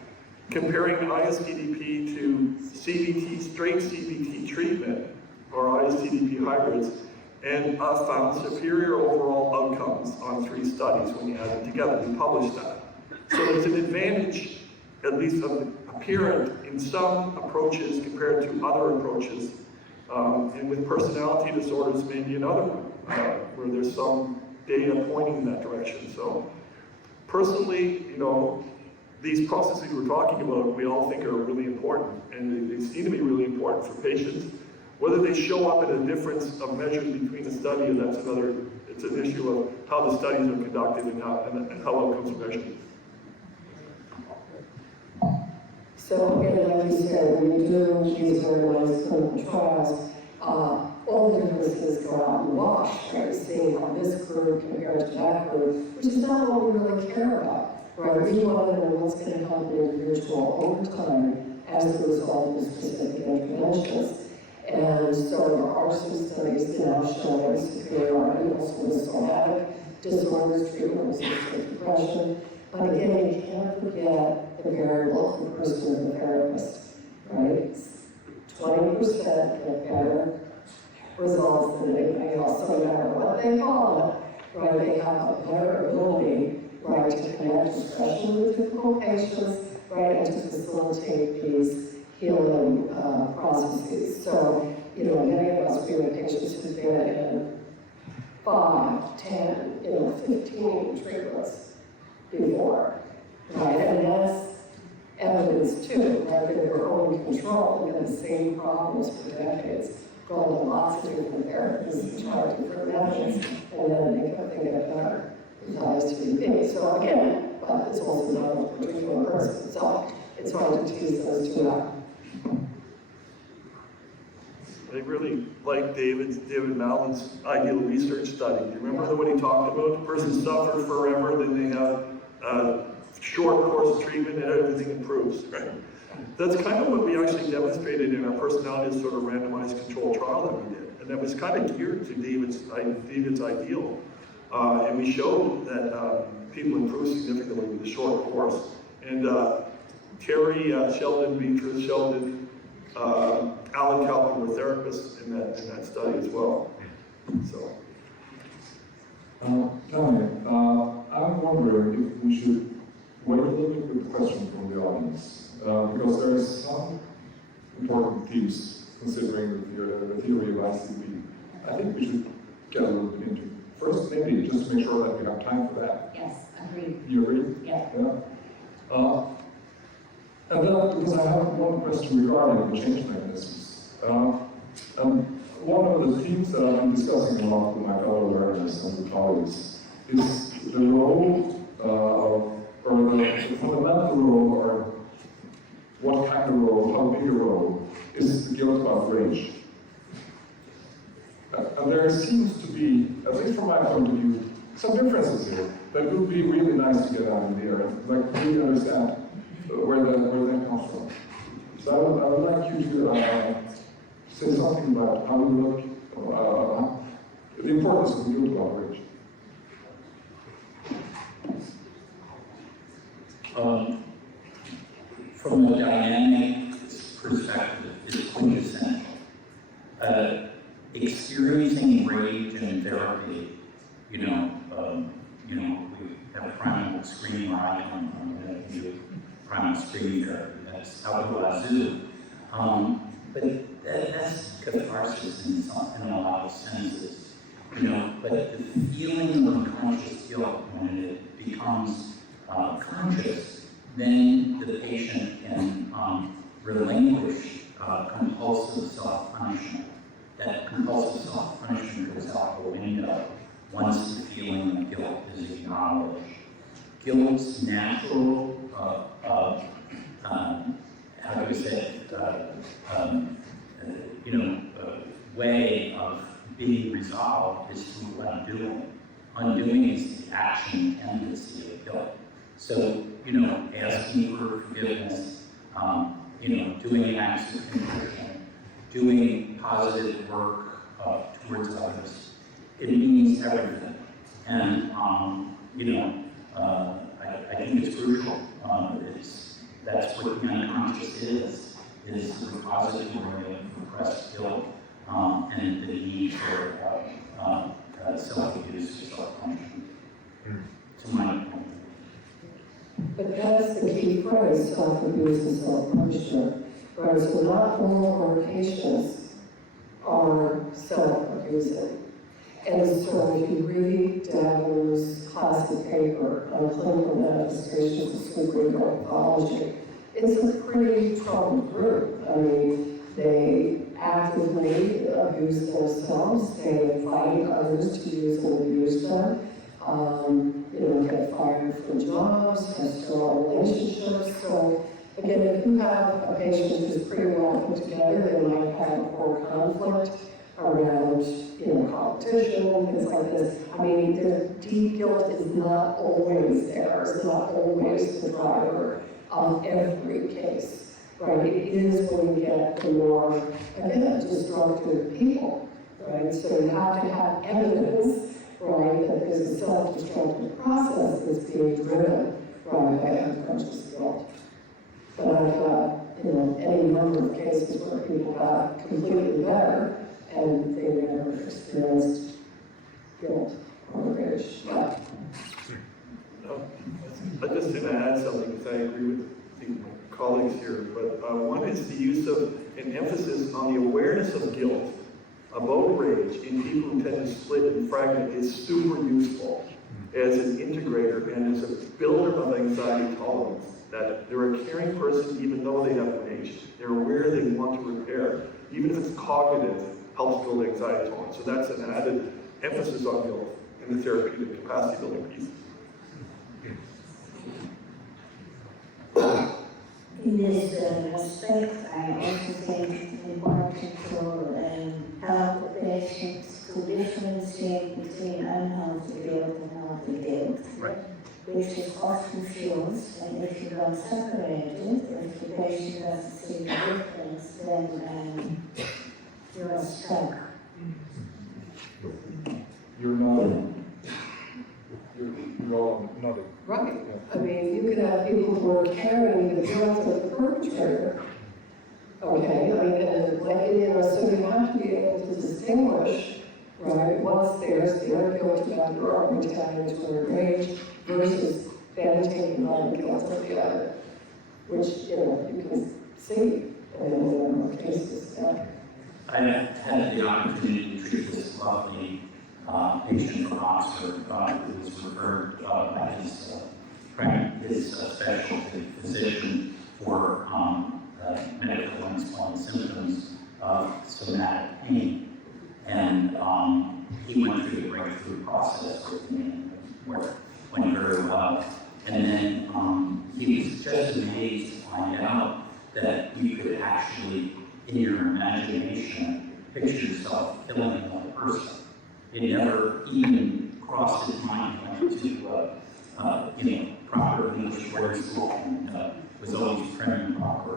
comparing ISTDP to CBT, straight CBT treatment, or ISTDP hybrids, and found superior overall outcomes on 3 studies when you add them together. We published that. So there's an advantage, at least apparent, in some approaches compared to other approaches. And with personality disorders, maybe another one, where there's some data pointing in that direction. So personally, you know, these processes we're talking about, we all think are really important, and they seem to be really important for patients. Whether they show up in a difference of measures between the study, that's another, it's an issue of how the studies are conducted and how outcomes are measured. So, again, like you said, when you do these randomized clinical trials, all the differences go out in the wash, right? Seeing how this group compared to that group, which is not what we really care about, right? We want to know what's going to help an individual over time as a result of specific interventions. And so there are some studies now showing superiority also with somatic disorders, treatment resistant depression. But again, you can't forget the variable of the person and the therapist, right? 20% get better results than anybody else, so no matter what they call it, right? They have a better ability, right, to connect especially with difficult patients, right, and to facilitate these healing processes. So, you know, many of us, we have patients who've been in 5, 10, 15 treatments before, right? And that's evidence too, right, that their own control, we had the same problems for decades, going to lots of different therapies and trying different methods, and then they get better with ISTDP. So again, but it's also not a particular person, so it's hard to tease those two out. I really like David Mallin's ideal research study. Do you remember what he talked about? The person suffered forever, then they have a short course of treatment and everything improves, right? That's kind of what we actually demonstrated in our personality disorder randomized controlled trial that we did. And that was kind of geared to David's ideal. And we showed that people improved significantly with a short course. And Terry Sheldon, Beatrice Sheldon, Allan Calvin were therapists in that study as well. So. Tami, I'm wondering if we should wait a little bit with the question from the audience, because there are some important themes considering the theory of ICP. I think we should get a little bit into. First, maybe just to make sure that we have time for that. Yes, agreed. You agree? Yeah. And then, because I have one question regarding the change mechanisms. One of the themes that I've been discussing a lot with my fellow learners and with colleagues is the role or the fundamental role, or what kind of role, how big a role, is the guilt about rage. And there seems to be, at least from my point of view, some differences here that would be really nice to get out of there and like really understand where that comes from. So I would like you to say something about how you look, the importance of the guilt about rage. From the dynamic perspective, it's quintessential. Experiencing rage in therapy, we have a primal screaming icon on the view, primal screaming therapy. That's Abbass. But that's catharsis in a lot of senses, But the feeling of unconscious guilt, when it becomes conscious, then the patient can relinquish compulsive self-punishment. That compulsive self-punishment goes out the window once the feeling of guilt is acknowledged. Guilt's natural, way of being resolved is through undoing. Undoing is the action tendency of guilt. So, asking for forgiveness, doing acts of contrition, doing positive work towards others, it means everything. And, I think it's crucial. That's what the unconscious is the repository of repressed guilt, and the need for self-abuse or self-punishment. To my point. But that's the key phrase, self-abuse and self-punishment. Right, so not all of our patients are self-abusing. And so if you read Davender's classic paper on clinical manifestations of suicidal pathology, it's a pretty troubled group. I mean, they actively abuse themselves, they invite others to use and abuse them, get fired from jobs, have strong relationships. So again, if you have a patient who's pretty well put together, they might have a core conflict around, competition, things like this. I mean, the deep guilt is not always there. It's not always the driver of every case, right? It is when you get the more, again, destructive people, right? So you have to have evidence, right, that there's a self-destructive process that's being driven, right, by unconscious guilt. But I've got, any number of cases where people got completely better and they never experienced guilt or rage. Yeah. I'm just going to add something because I agree with the colleagues here. But one is the use of an emphasis on the awareness of guilt about rage in people who tend to split and fragment is super useful as an integrator and as a builder of anxiety tolerance. That they're a caring person even though they have rage. They're aware they want to repair. Even if it's cognitive, helps build anxiety tolerance. So that's an added emphasis on guilt in the therapeutic capacity building piece. In this respect, I also think it's important to help the patients to differentiate between unhealthy guilt and healthy guilt. Right. Which is often fuels, and if you don't separate it, if the patient doesn't see the difference, then you're stuck. You're nodding. You're all nodding. Right. I mean, you could have people who are carrying the guilt of the perpetrator. Okay, I mean, so you have to be able to distinguish, right, what's theirs, their guilt about their own retaliatory rage versus them taking on the guilt of the other, which, you can see in a number of cases. I had the opportunity to treat this lovely patient from Oxford who was referred by his specialty physician for medical and symptoms of somatic pain. And he went through the breakthrough process with me and went very well. And then he was just amazed to find out that you could actually, in your imagination, picture yourself killing another person. It never even crossed his mind. He went to proper English boarding school and was always prim and proper.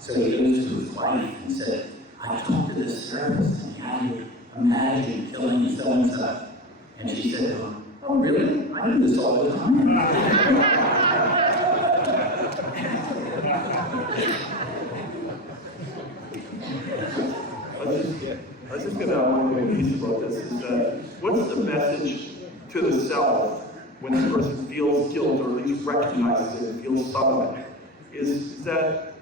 So he goes to his wife and said, I talked to this therapist and he had me imagine killing so-and-so. And she said to him, oh really? I do this all the time. I was just going to add one more piece about this, is that what's the message to the self when a person feels guilt or at least recognizes it and feels some of it? Is that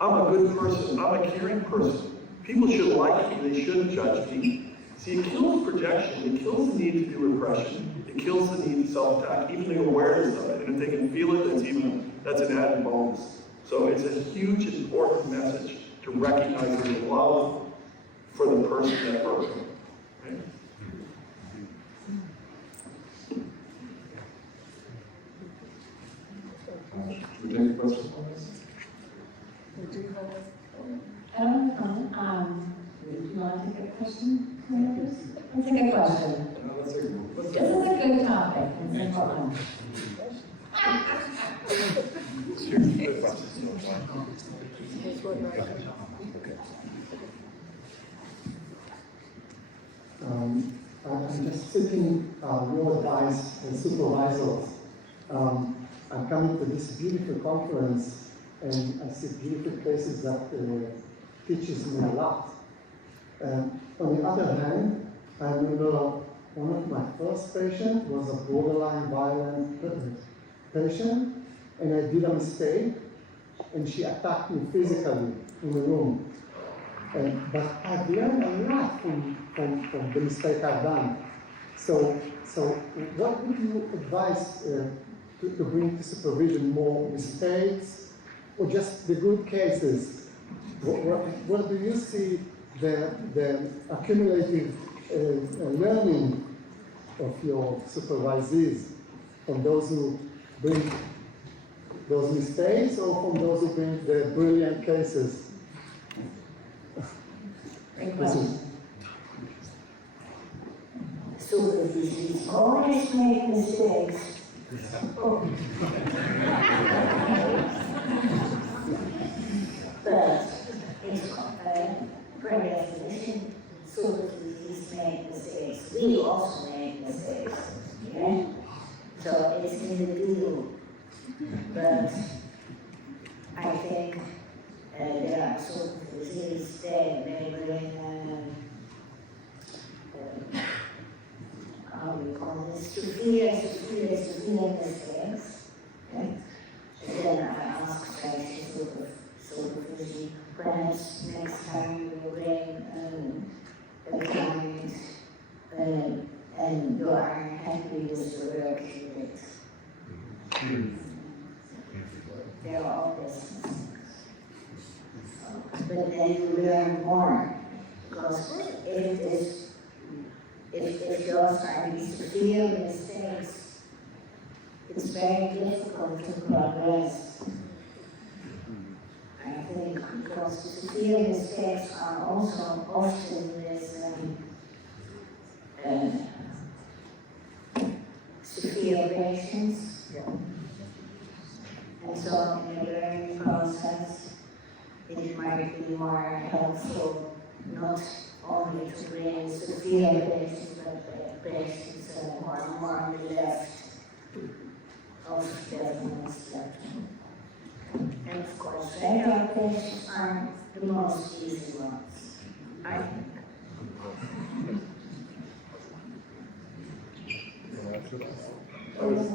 I'm a good person, I'm a caring person. People should like me, they shouldn't judge me. See, it kills projection, it kills the need to do repression, it kills the need to self-attack, even the awareness of it. And if they can feel it, that's an added bonus. So it's a huge, important message to recognize there's love for the person that broke them. Right? Should we take a question on this? Do you want to take a question? Let's take a question. This is a good topic. It's important. I I'm just seeking your advice as supervisors. I'm coming to this beautiful conference and I see beautiful places that teaches me a lot. On the other hand, I remember one of my first patients was a borderline violent patient, and I did a mistake, and she attacked me physically in the room. But I've learned a lot from the mistake I've done. So what would you advise to bring to supervision? More mistakes, or just the good cases? Where do you see the accumulative learning of your supervisees, from those who bring those mistakes or from those who bring the brilliant cases? Great question. Supervisees always make mistakes. But it's per definition, supervisees make mistakes. We also make mistakes. Yeah? So it's individual. But I think there are supervisees that may bring how do we call this? Severe mistakes. Okay? And then I ask supervision, perhaps next time you bring a client and you are happy with the work you did. They're all business. But then you learn more. Because if those are these severe mistakes, it's very difficult to progress. I think because severe mistakes are also often with severe patients. And so in the learning process, it might be more helpful not only to bring severe patients, but patients who are more on the left of the development spectrum. And of course, regular patients are the most easy ones, I think. I was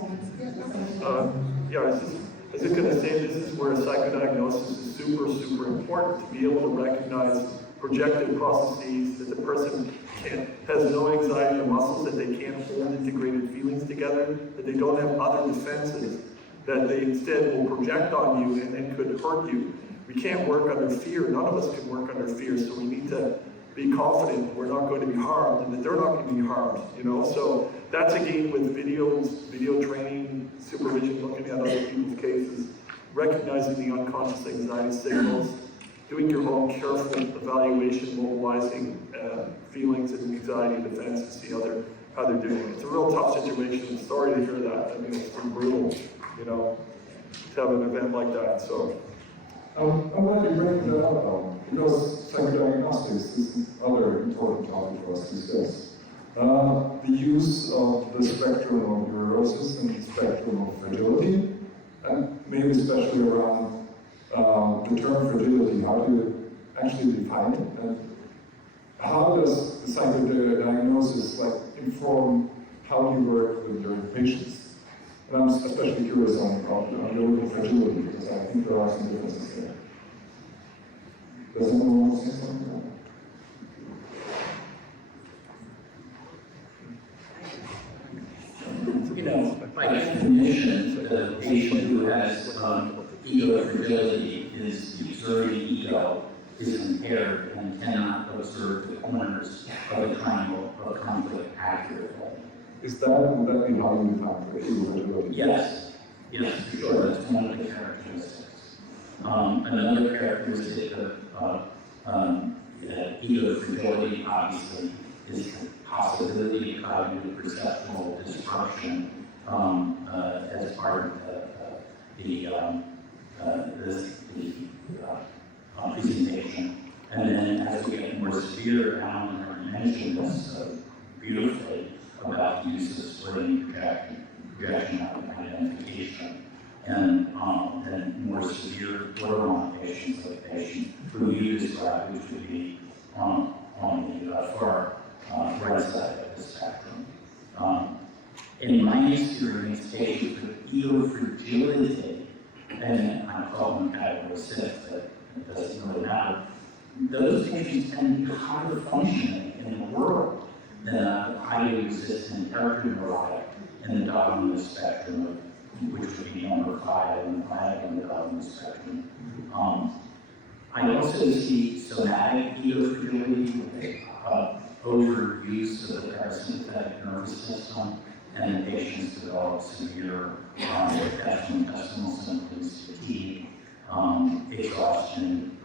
just going to say this is where psychodiagnosis is super important, to be able to recognize projected processes, that the person has no anxiety or muscles, that they can't hold integrated feelings together, that they don't have other defenses, that they instead will project on you and then could hurt you. We can't work under fear. None of us can work under fear, so we need to be confident we're not going to be harmed and that they're not going to be harmed, you know? So that's again with videos, video training, supervision, looking at other people's cases, recognizing the unconscious anxiety signals, doing your own careful evaluation, mobilizing feelings and anxiety defense to see how they're doing. It's a real tough situation. Sorry to hear that. I mean, it's been brutal, you know, to have an event like that. So I'm glad you bring that up, because psychodiagnostics is another important topic for us to discuss. The use of the spectrum of neurosis and the spectrum of fragility, and maybe especially around the term fragility. How do you actually define it? And how does the psychodiagnosis inform how you work with your patients? And I'm especially curious on the fragility, because I think there are some differences there. Does anyone want to say something about that? You know, by definition, the patient who has ego fragility is the observing ego is impaired and cannot observe the corners of a triangle of conflict accurately. Would that be how you define ego fragility? Yes, for sure. That's one of the characteristics. Another characteristic of ego fragility, obviously, is the possibility of cognitive perceptual disruption as part of the presentation. And then as we get more severe, Allan mentioned this beautifully, about the use of splitting projection identification, and then more severe borderline patients, like patients who you described, which would be on the far right side of the spectrum. In my experience, patients with eofragility, and I call them category 6, but it doesn't really matter, those patients tend to be higher functioning in the world than a highly resistant neurotic in the dominant spectrum, which would be number 5 in the flag on the dominant spectrum. I also see somatic eofragility with overuse of the parasympathetic nervous system, and the patients develop severe gastrointestinal symptoms, fatigue, exhaustion,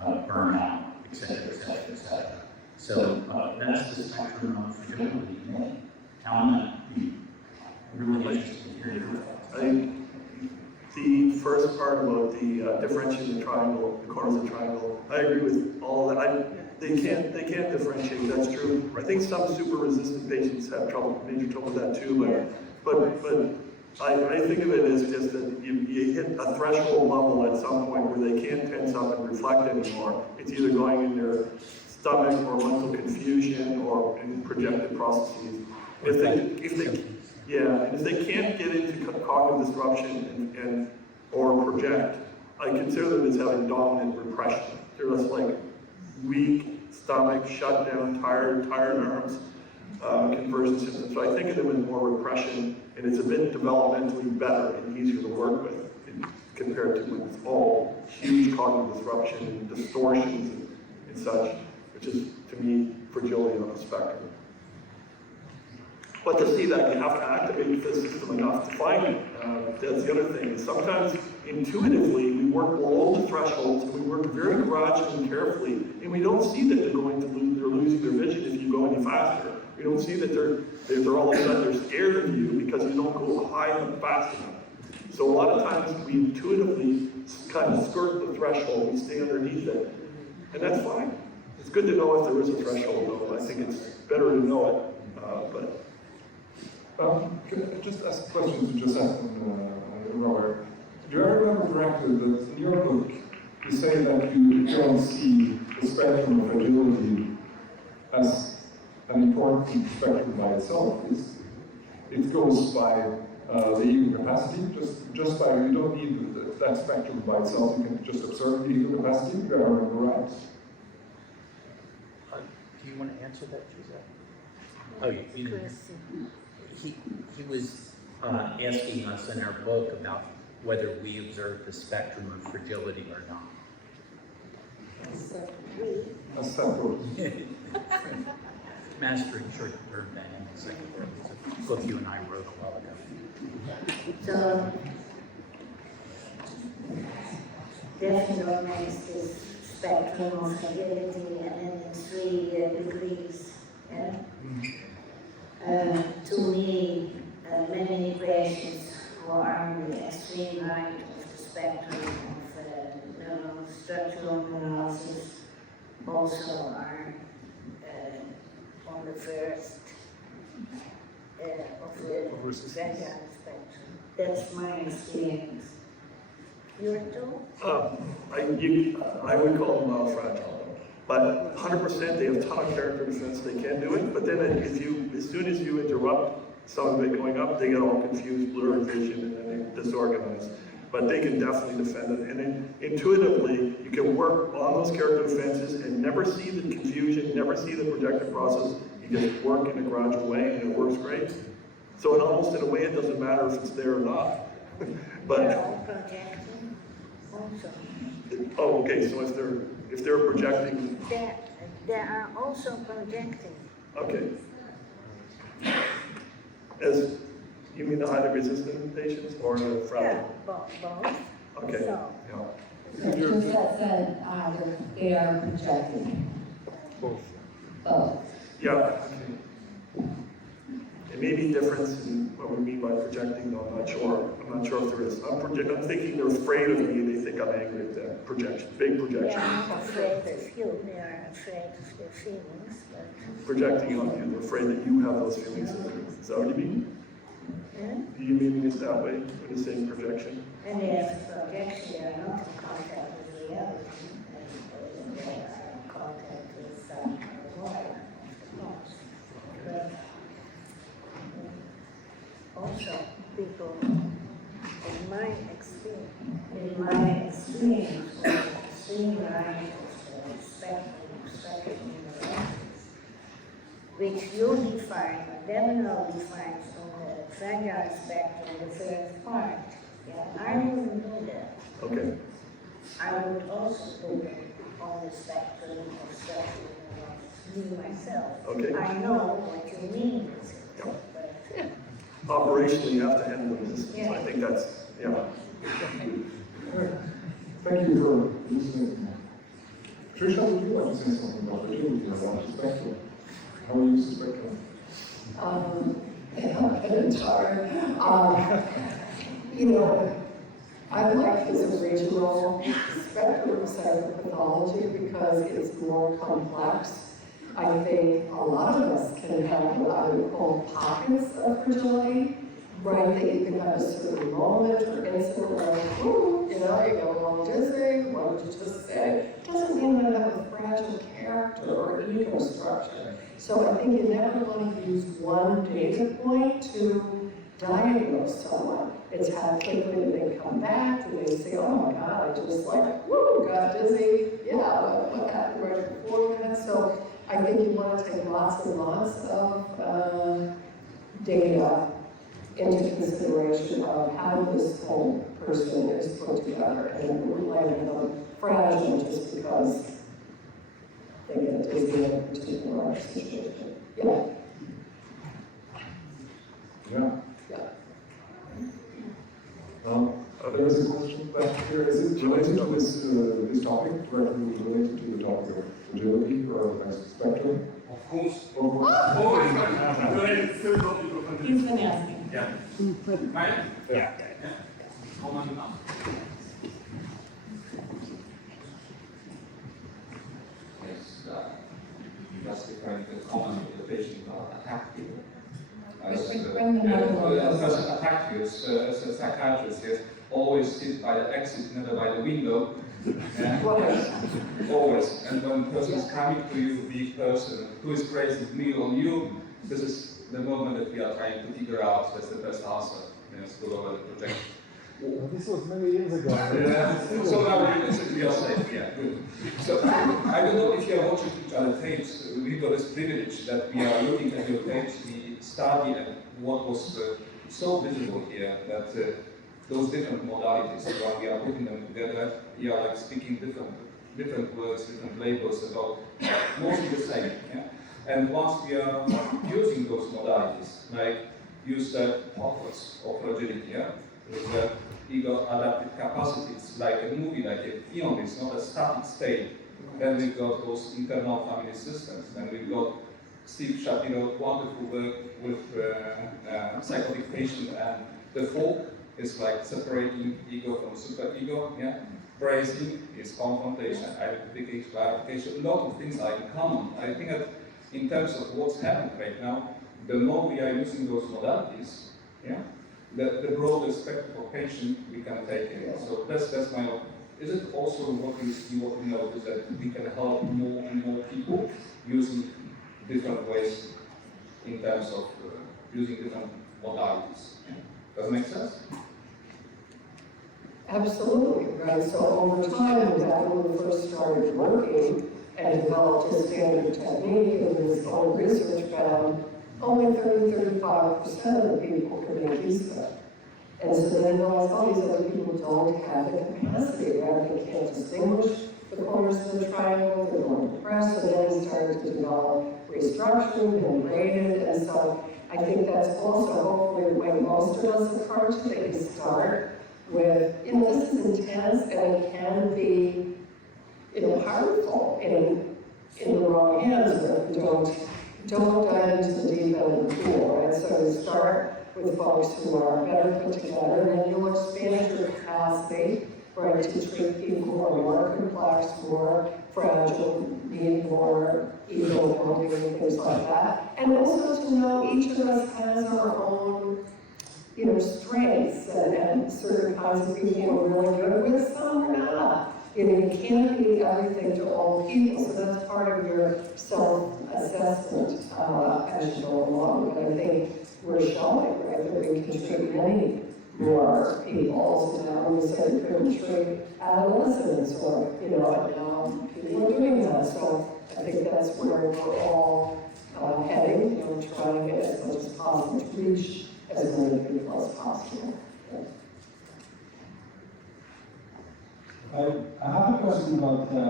burnout, et cetera, et cetera, et cetera. So that's the spectrum of fragility to me. Allan, I'd be really interested to hear your thoughts. The first part about the differentiating the triangle, the corners of the triangle, I agree with all that. They can't differentiate, that's true. I think some super resistant patients have major trouble with that too, but I think of it as just that you hit a threshold level at some point where they can't tense up and reflect anymore. It's either going in their stomach or mental confusion or in projected processes. If they can't get into cognitive disruption and or project, I consider them as having dominant repression. They're just like weak stomach, shut down, tired arms, conversion symptoms. So I think of them as more repression, and it's a bit developmentally better and easier to work with compared to when it's all huge cognitive disruption and distortions and such, which is, to me, fragility on the spectrum. But to see that, you have to activate the system enough to find it. That's the other thing. Sometimes, intuitively, we work below the thresholds, and we work very gradually and carefully, and we don't see that they're losing their vision if you go any faster. We don't see that they're all of a sudden they're scared of you because you don't go high enough fast enough. So a lot of times we intuitively kind of skirt the threshold, we stay underneath it, and that's fine. It's good to know if there is a threshold, though. I think it's better to know it, Can I just ask a question to Josette and Robert? Do I remember correctly that in your book you say that you don't see the spectrum of fragility as an important spectrum by itself? It goes by the ego capacity, just by, you don't need that spectrum by itself, you can just observe the ego capacity, you are right. Do you want to answer that, Josette? Oh, he was asking us in our book about whether we observe the spectrum of fragility or not. A separate. Mastering short-term and secondary. It's a book you and I wrote a while ago. So, definitely makes this spectrum of fragility and then in 3 degrees. Yeah? To me, many patients who are on the extreme right of the spectrum of structural analysis also are on the first of the fragile spectrum. That's my experience. You're too? I would call them fragile. But 100%, they have a ton of character defense, they can do it, but then as soon as you interrupt some of it going up, they get all confused, blurred vision, and then they disorganize. But they can definitely defend it, and then intuitively, you can work on those character defenses and never see the confusion, never see the projective process, you just work in a gradual way, and it works great. So almost in a way, it doesn't matter if it's there or not. But, they're all projecting also. oh, okay, so if they're projecting. They are also projecting. Okay. As you mean the highly resistant patients or the fragile? Yeah, both. Okay. So, yeah. Josette said either they are projecting. Both. Both. Yeah. It may be different in what we mean by projecting, though I'm not sure. I'm not sure if there is. I'm thinking they're afraid of me and they think I'm angry at them. Projection, big They projection. are not afraid of you, they are afraid of their feelings, but... Projecting on you, they're afraid that you have those feelings. Is that what you mean? Yeah? Do you mean it that way, when you're saying projection? And they have projection, they are not in contact with reality, and they are in contact with water, of course. But also, people, in my experience, with extreme right of the spectrum interactions, which you define, Devenol defines on the fragile spectrum, the first part. Yeah, I wouldn't do that. Okay. I would also put it on the spectrum of spectrum of me myself. Okay. I know what you mean with it, but Operationally, you have to handle this. Yeah. I think that's, yeah. Thank you for listening. Patricia, would you like to say something about fragility about the spectrum? How you use the spectrum? I'm getting tired. You know, I like this original spectrum of psychopathology because it's more complex. I think a lot of us can have what I would call pockets of fragility, right? That you can have a certain moment or incident like, ooh, you know, you go along dizzy, what would you just say? It doesn't mean that I have a fragile character or ego structure. So I think you never want to use one data point to diagnose someone. It's how quickly they come back, do they say, oh my God, I just like, woo, got dizzy, yeah, what happened right before that? So I think you want to take lots and lots of data into consideration of how this whole person is put together, and it wouldn't land them fragile just because they get dizzy in a particular situation. Yeah. Yeah. There is a question back here. Is it related to this topic, directly related to the topic of fragility or spectrum? Of course. He's been asking. Yeah. Right? Yeah. Hold on now. Yes, that's the kind of common with the patient attack people. As an attack you, as a psychiatrist, yes, always sit by the exit, never by the window. Yeah? Always. And when a person is coming to you, the person who is crazy, me or you, this is the moment that we are trying to figure out that's the best answer. Yes, to lower the projection. Well, this was many years ago. Yeah. So now we are safe. Yeah, good. So I don't know if you are watching each other tapes. We got this privilege that we are looking at your tapes. We study and what was so visible here that those different modalities, when we are putting them together, we are like speaking different words, different labels about mostly the same. Yeah? And once we are using those modalities, like use the purpose of fragility, yeah? With ego adaptive capacities, like a movie, like a film, it's not a static state. Then we've got those internal family systems. Then we've got Steve Shapiro's wonderful work with psychotic patient, and the hope is like separating ego from superego. Yeah, praising is confrontation, identification, clarification. A lot of things are in common. I think that in terms of what's happening right now, the more we are using those modalities, yeah, the broader spectrum of patient we can take in. So that's my opinion. Is it also what you see, what we know is that we can help more and more people using different ways in terms of using different modalities? Yeah. Does it make sense? Absolutely, right. So over time, back when we first started working and developed a standard technique, and this old research found only 30-35% of the people could make use of it. And so then realized all these other people don't have the capacity, right? They can't distinguish the corners of the triangle, they're more depressed, so then we started to develop restructured and graded, and so I think that's also hopefully the way most of us approach it, that you start with, you know, this is intense and it can be, you know, harmful in the wrong hands if we don't don't dive into the deep end of the pool, right? So you start with folks who are better put together, and then you'll expand your capacity, right, to treat people who are more complex, more fragile, need more ego building and things like that. And also to know each of us has our own, you know, strengths and certain kinds of people we're really good with, some we're not. You know, you can't be everything to all people, so that's part of your self-assessment as you go along. And I think we're showing, right, that we can treat many more people. So now we said we couldn't treat adolescents or, you know, and now people are doing that. So I think that's where we're all heading, you know, trying to get as much as possible to reach as many people as possible. I have a question about the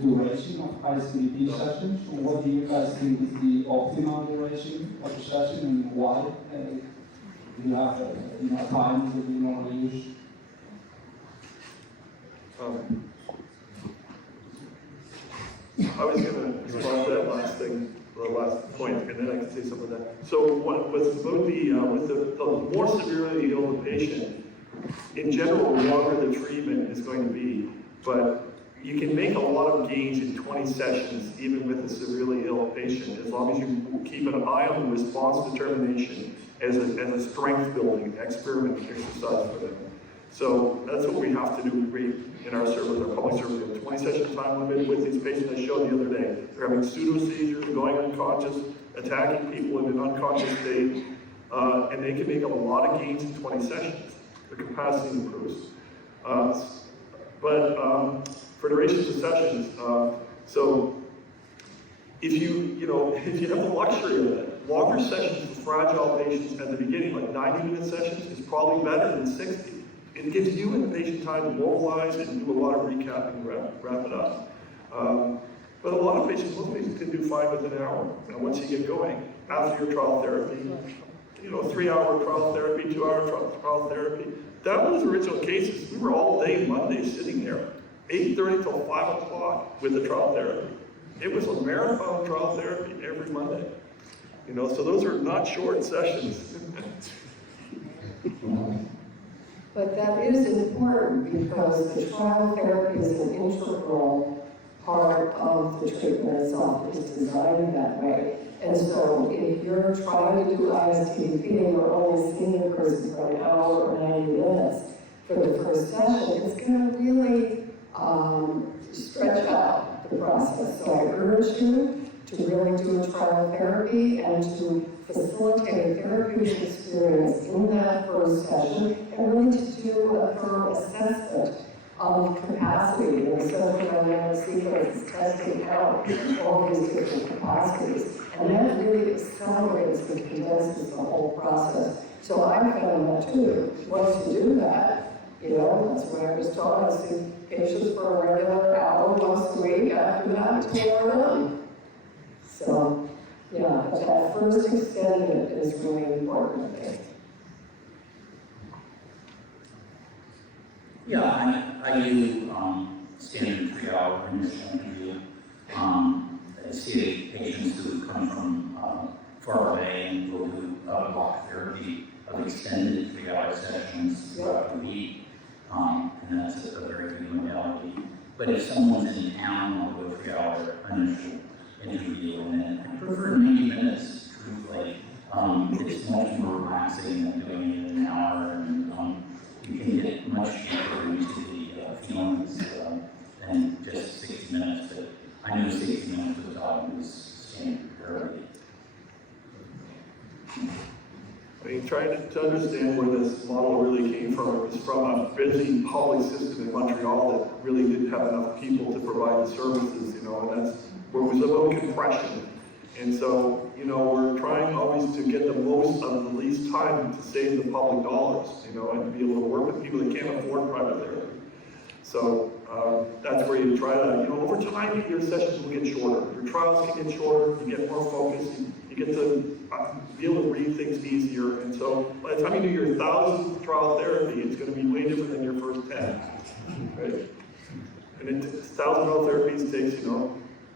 duration of ISTDP sessions. What do you guys think is the optimal duration of a session and why? Do you have a time that you normally use? I was going to respond to that last thing, the last point, and then I can say some of that. So what was about with the more severely ill the patient, in general, the longer the treatment is going to be, but you can make a lot of gains in 20 sessions, even with a severely ill patient, as long as you keep an eye on the response determination as a strength building, experiment exercise for them. So that's what we have to do in our service, our public service. We have 20 session time limit with these patients I showed the other day. They're having pseudo-seizures, going unconscious, attacking people in an unconscious state, and they can make a lot of gains in 20 sessions. The capacity improves. For durations of sessions, so if you have the luxury of it, longer sessions for fragile patients at the beginning, like 90-minute sessions, is probably better than 60. It gives you and the patient time to mobilize and do a lot of recapping, wrap it up. But a lot of patients, most patients can do fine within an hour. And once you get going, after your trial therapy, 3-hour trial therapy, 2-hour trial therapy. That was original cases. We were all day Monday sitting there, 8:30 till 5 o'clock with the trial therapy. It was a marathon trial therapy every Monday. So those are not short sessions. But that is important because the trial therapy is an integral part of the treatment itself. It's designed that way. And so if you're trying to do ISTDP and you're only seeing a person for an hour or 90 minutes for the first session, it's going to really stretch out the process. So I urge you to really do a trial therapy and to facilitate a therapeutic experience in that first session and really to do a thorough assessment of capacity. The psychodynamic sequence is testing out all these different capacities. And that really accelerates and condenses the whole process. So I found that too. Once you do that, that's what I was taught. I see patients for a regular hour once a week. After that, it's more done. So, but that first extended is really important, I think. Yeah, I do standard 3-hour initial interview. I see patients who come from far away and will do block therapy of extended 3-hour sessions throughout the week, and that's a very good modality. But if someone's in town, I'll do a 3-hour initial interview, and I prefer 90 minutes, truthfully. It's much more relaxing than doing it in an hour, and you can get much deeper into the feelings than just 60 minutes. But I know 60 minutes of talking is standard therapy. Trying to understand where this model really came from. It was from a busy public system in Montreal that really didn't have enough people to provide the services, and that's where it was about compression. And so, we're trying always to get the most out of the least time to save the public dollars, and to be able to work with people that can't afford private therapy. So that's where you try to, over time, your sessions will get shorter. Your trials can get shorter, you get more focused, you get to be able to read things easier. And so by the time you do your 1,000th trial therapy, it's going to be way different than your first 10, right? And 1,000 trial therapies takes,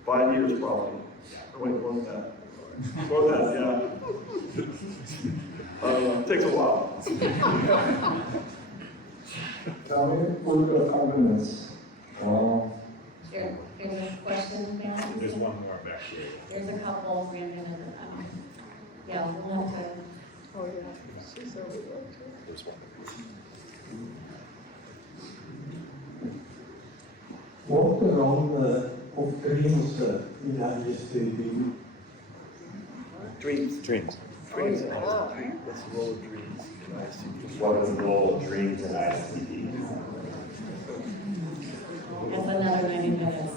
5 years probably. Or wait, more than that. More than that, yeah. Takes a while. Tami, we've got 5 minutes. There's a question now? There's one more back here. There's a couple bringing in, yeah, we'll have to. Oh, yeah, she's over there too. There's one. What the role of dreams in ISTDP? Dreams. Dreams. Dreams. What's the role of dreams in ISTDP? What is the role of dreams in ISTDP? That's another 90 minutes.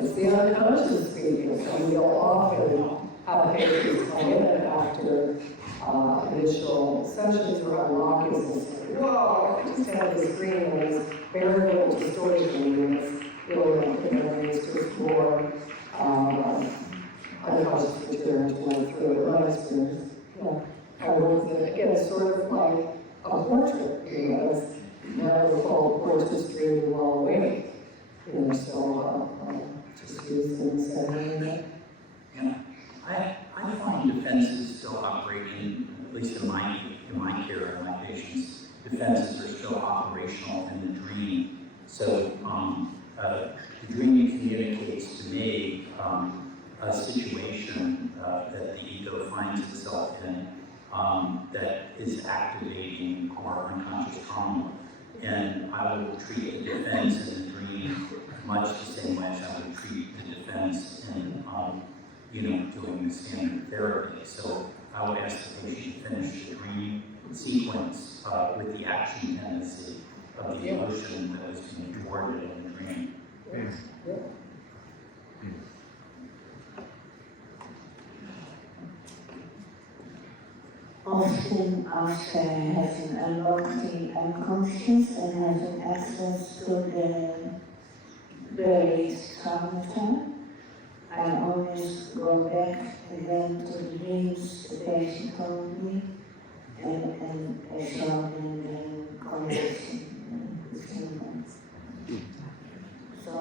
It's the unconscious speaking, so we'll often have patients come in after initial sessions or unlocking and say, whoa, I just had this dream and it's very little distortion and it's really it's just more unconscious material to went through it. My experience, I work with it, again, it's sort of like a portrait, because now we call portraits dreaming while awake. So just using that. Yeah, I find defenses still operating, at least in my care of my patients, defenses are still operational in the dream. So the dream communicates to me a situation that the ego finds itself in that is activating our unconscious trauma. And I will treat the defense in the dream much the same way as I would treat the defense in, doing the standard therapy. So I would ask the patient to finish the dream sequence with the action tendency of the emotion that was being thwarted in the dream. Often after having unlocked the unconscious and having access to the buried trauma, I always go back again to the dreams the patient told me and I show them the connection with humans. So,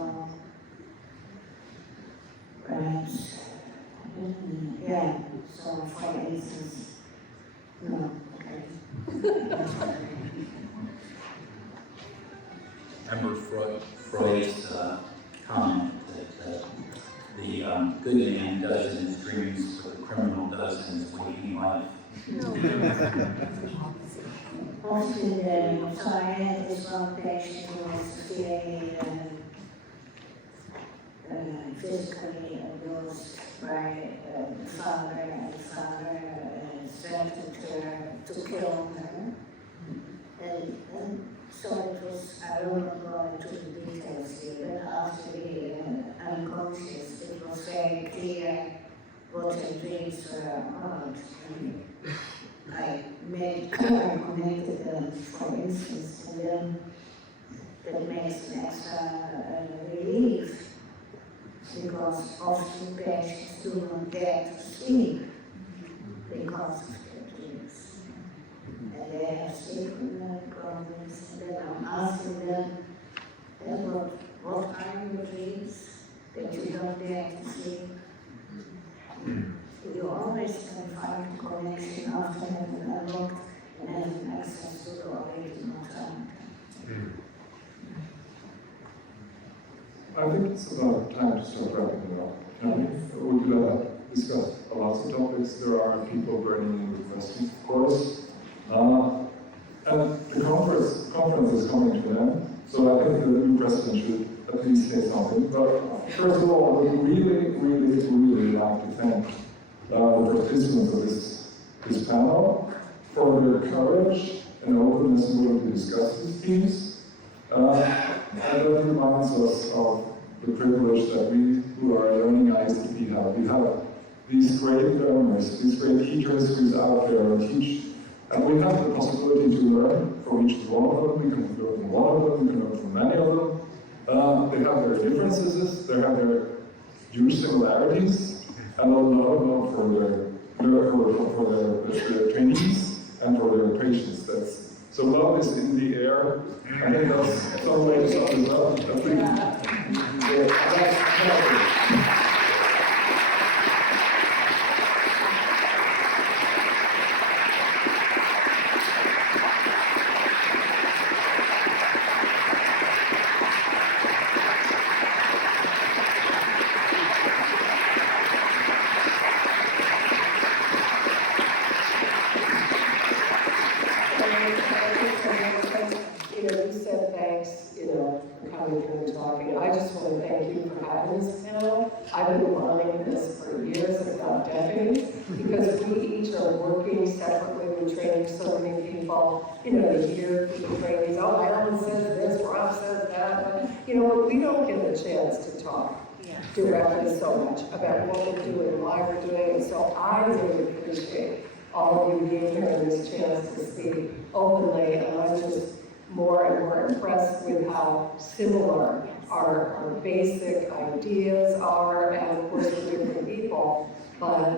perhaps, so for instance, no, okay. Remember Freud's comment that the good man does in his dreams what the criminal does in his waking life. Often the client is one patient who is feeling physically abused by the father, and the father threatened her to kill her. And so it was, I don't go into the details here, but after the unconscious, it was very clear what her dreams were about. And I connected them, for instance, and then that makes an extra relief, because often patients do not dare to sleep because of their dreams. And they have sleep problems, and then I'm asking them, what are your dreams that you don't dare to sleep? You always can find a connection after having unlocked and having access to the original trauma. I think it's about time to start wrapping it up. We've discussed lots of topics. There are people burning in with questions, of course. And the conference is coming to an end, so I think the new president should at least say something. But first of all, we really like to thank the participants of this panel for their courage and openness and willing to discuss these themes. And that reminds us of the privilege that we who are learning ISTDP have. We have these great learners, these great teachers who's out there and teach. And we have the possibility to learn from each one of them. We can learn from one of them, we can learn from many of them. They have their differences, they have their huge similarities, and a lot of love for their trainees and for their patients. So love is in the air. I think that's some way to sum it up. thanks, you know, for coming here and talking. I just want to thank you for having this panel. I've been running this for years, if not decades, because we each are working separately. We train so many people, you know, to hear people trainings. Oh, Allan says this, Rob says that. But, you know, we don't get a chance to talk directly so much about what we're doing, why we're doing it. So I really appreciate all of you being here and this chance to speak openly. And I'm just more and more impressed with how similar our basic ideas are, and of course we're different people, but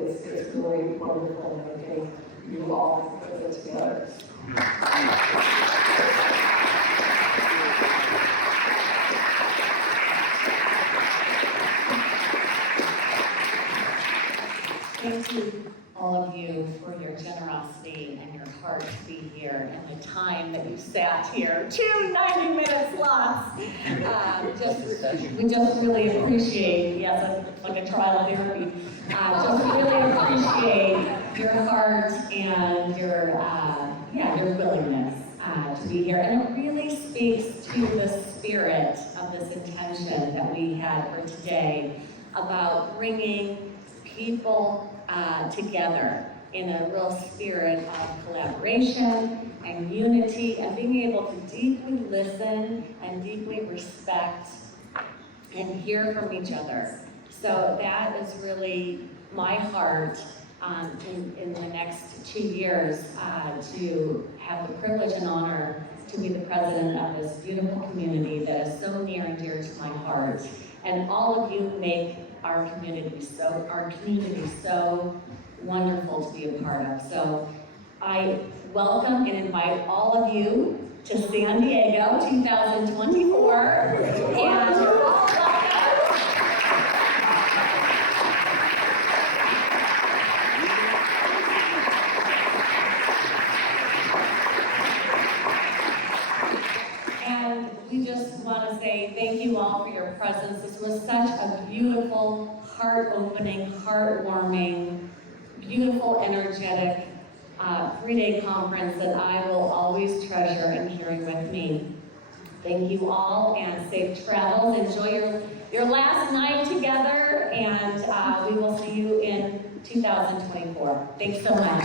it's really wonderful, and I think you all put it together. Thank you, all of you, for your generosity and your heart to be here and the time that you sat here. 2 90-minute slots. We just really appreciate, yes, it's like a trial therapy. Just really appreciate your heart and your willingness to be here. And it really speaks to the spirit of this intention that we had for today about bringing people together in a real spirit of collaboration and unity, and being able to deeply listen and deeply respect and hear from each other. So that is really my heart in the next 2 years, to have the privilege and honor to be the president of this beautiful community that is so near and dear to my heart. And all of you make our community so wonderful to be a part of. So I welcome and invite all of you to San Diego 2024. And you're all welcome. And we just want to say thank you all for your presence. This was such a beautiful, heart-opening, heartwarming, beautiful, energetic 3-day conference that I will always treasure and carry with me. Thank you all, and safe travels. Enjoy your last night together, and we will see you in 2024. Thanks so much.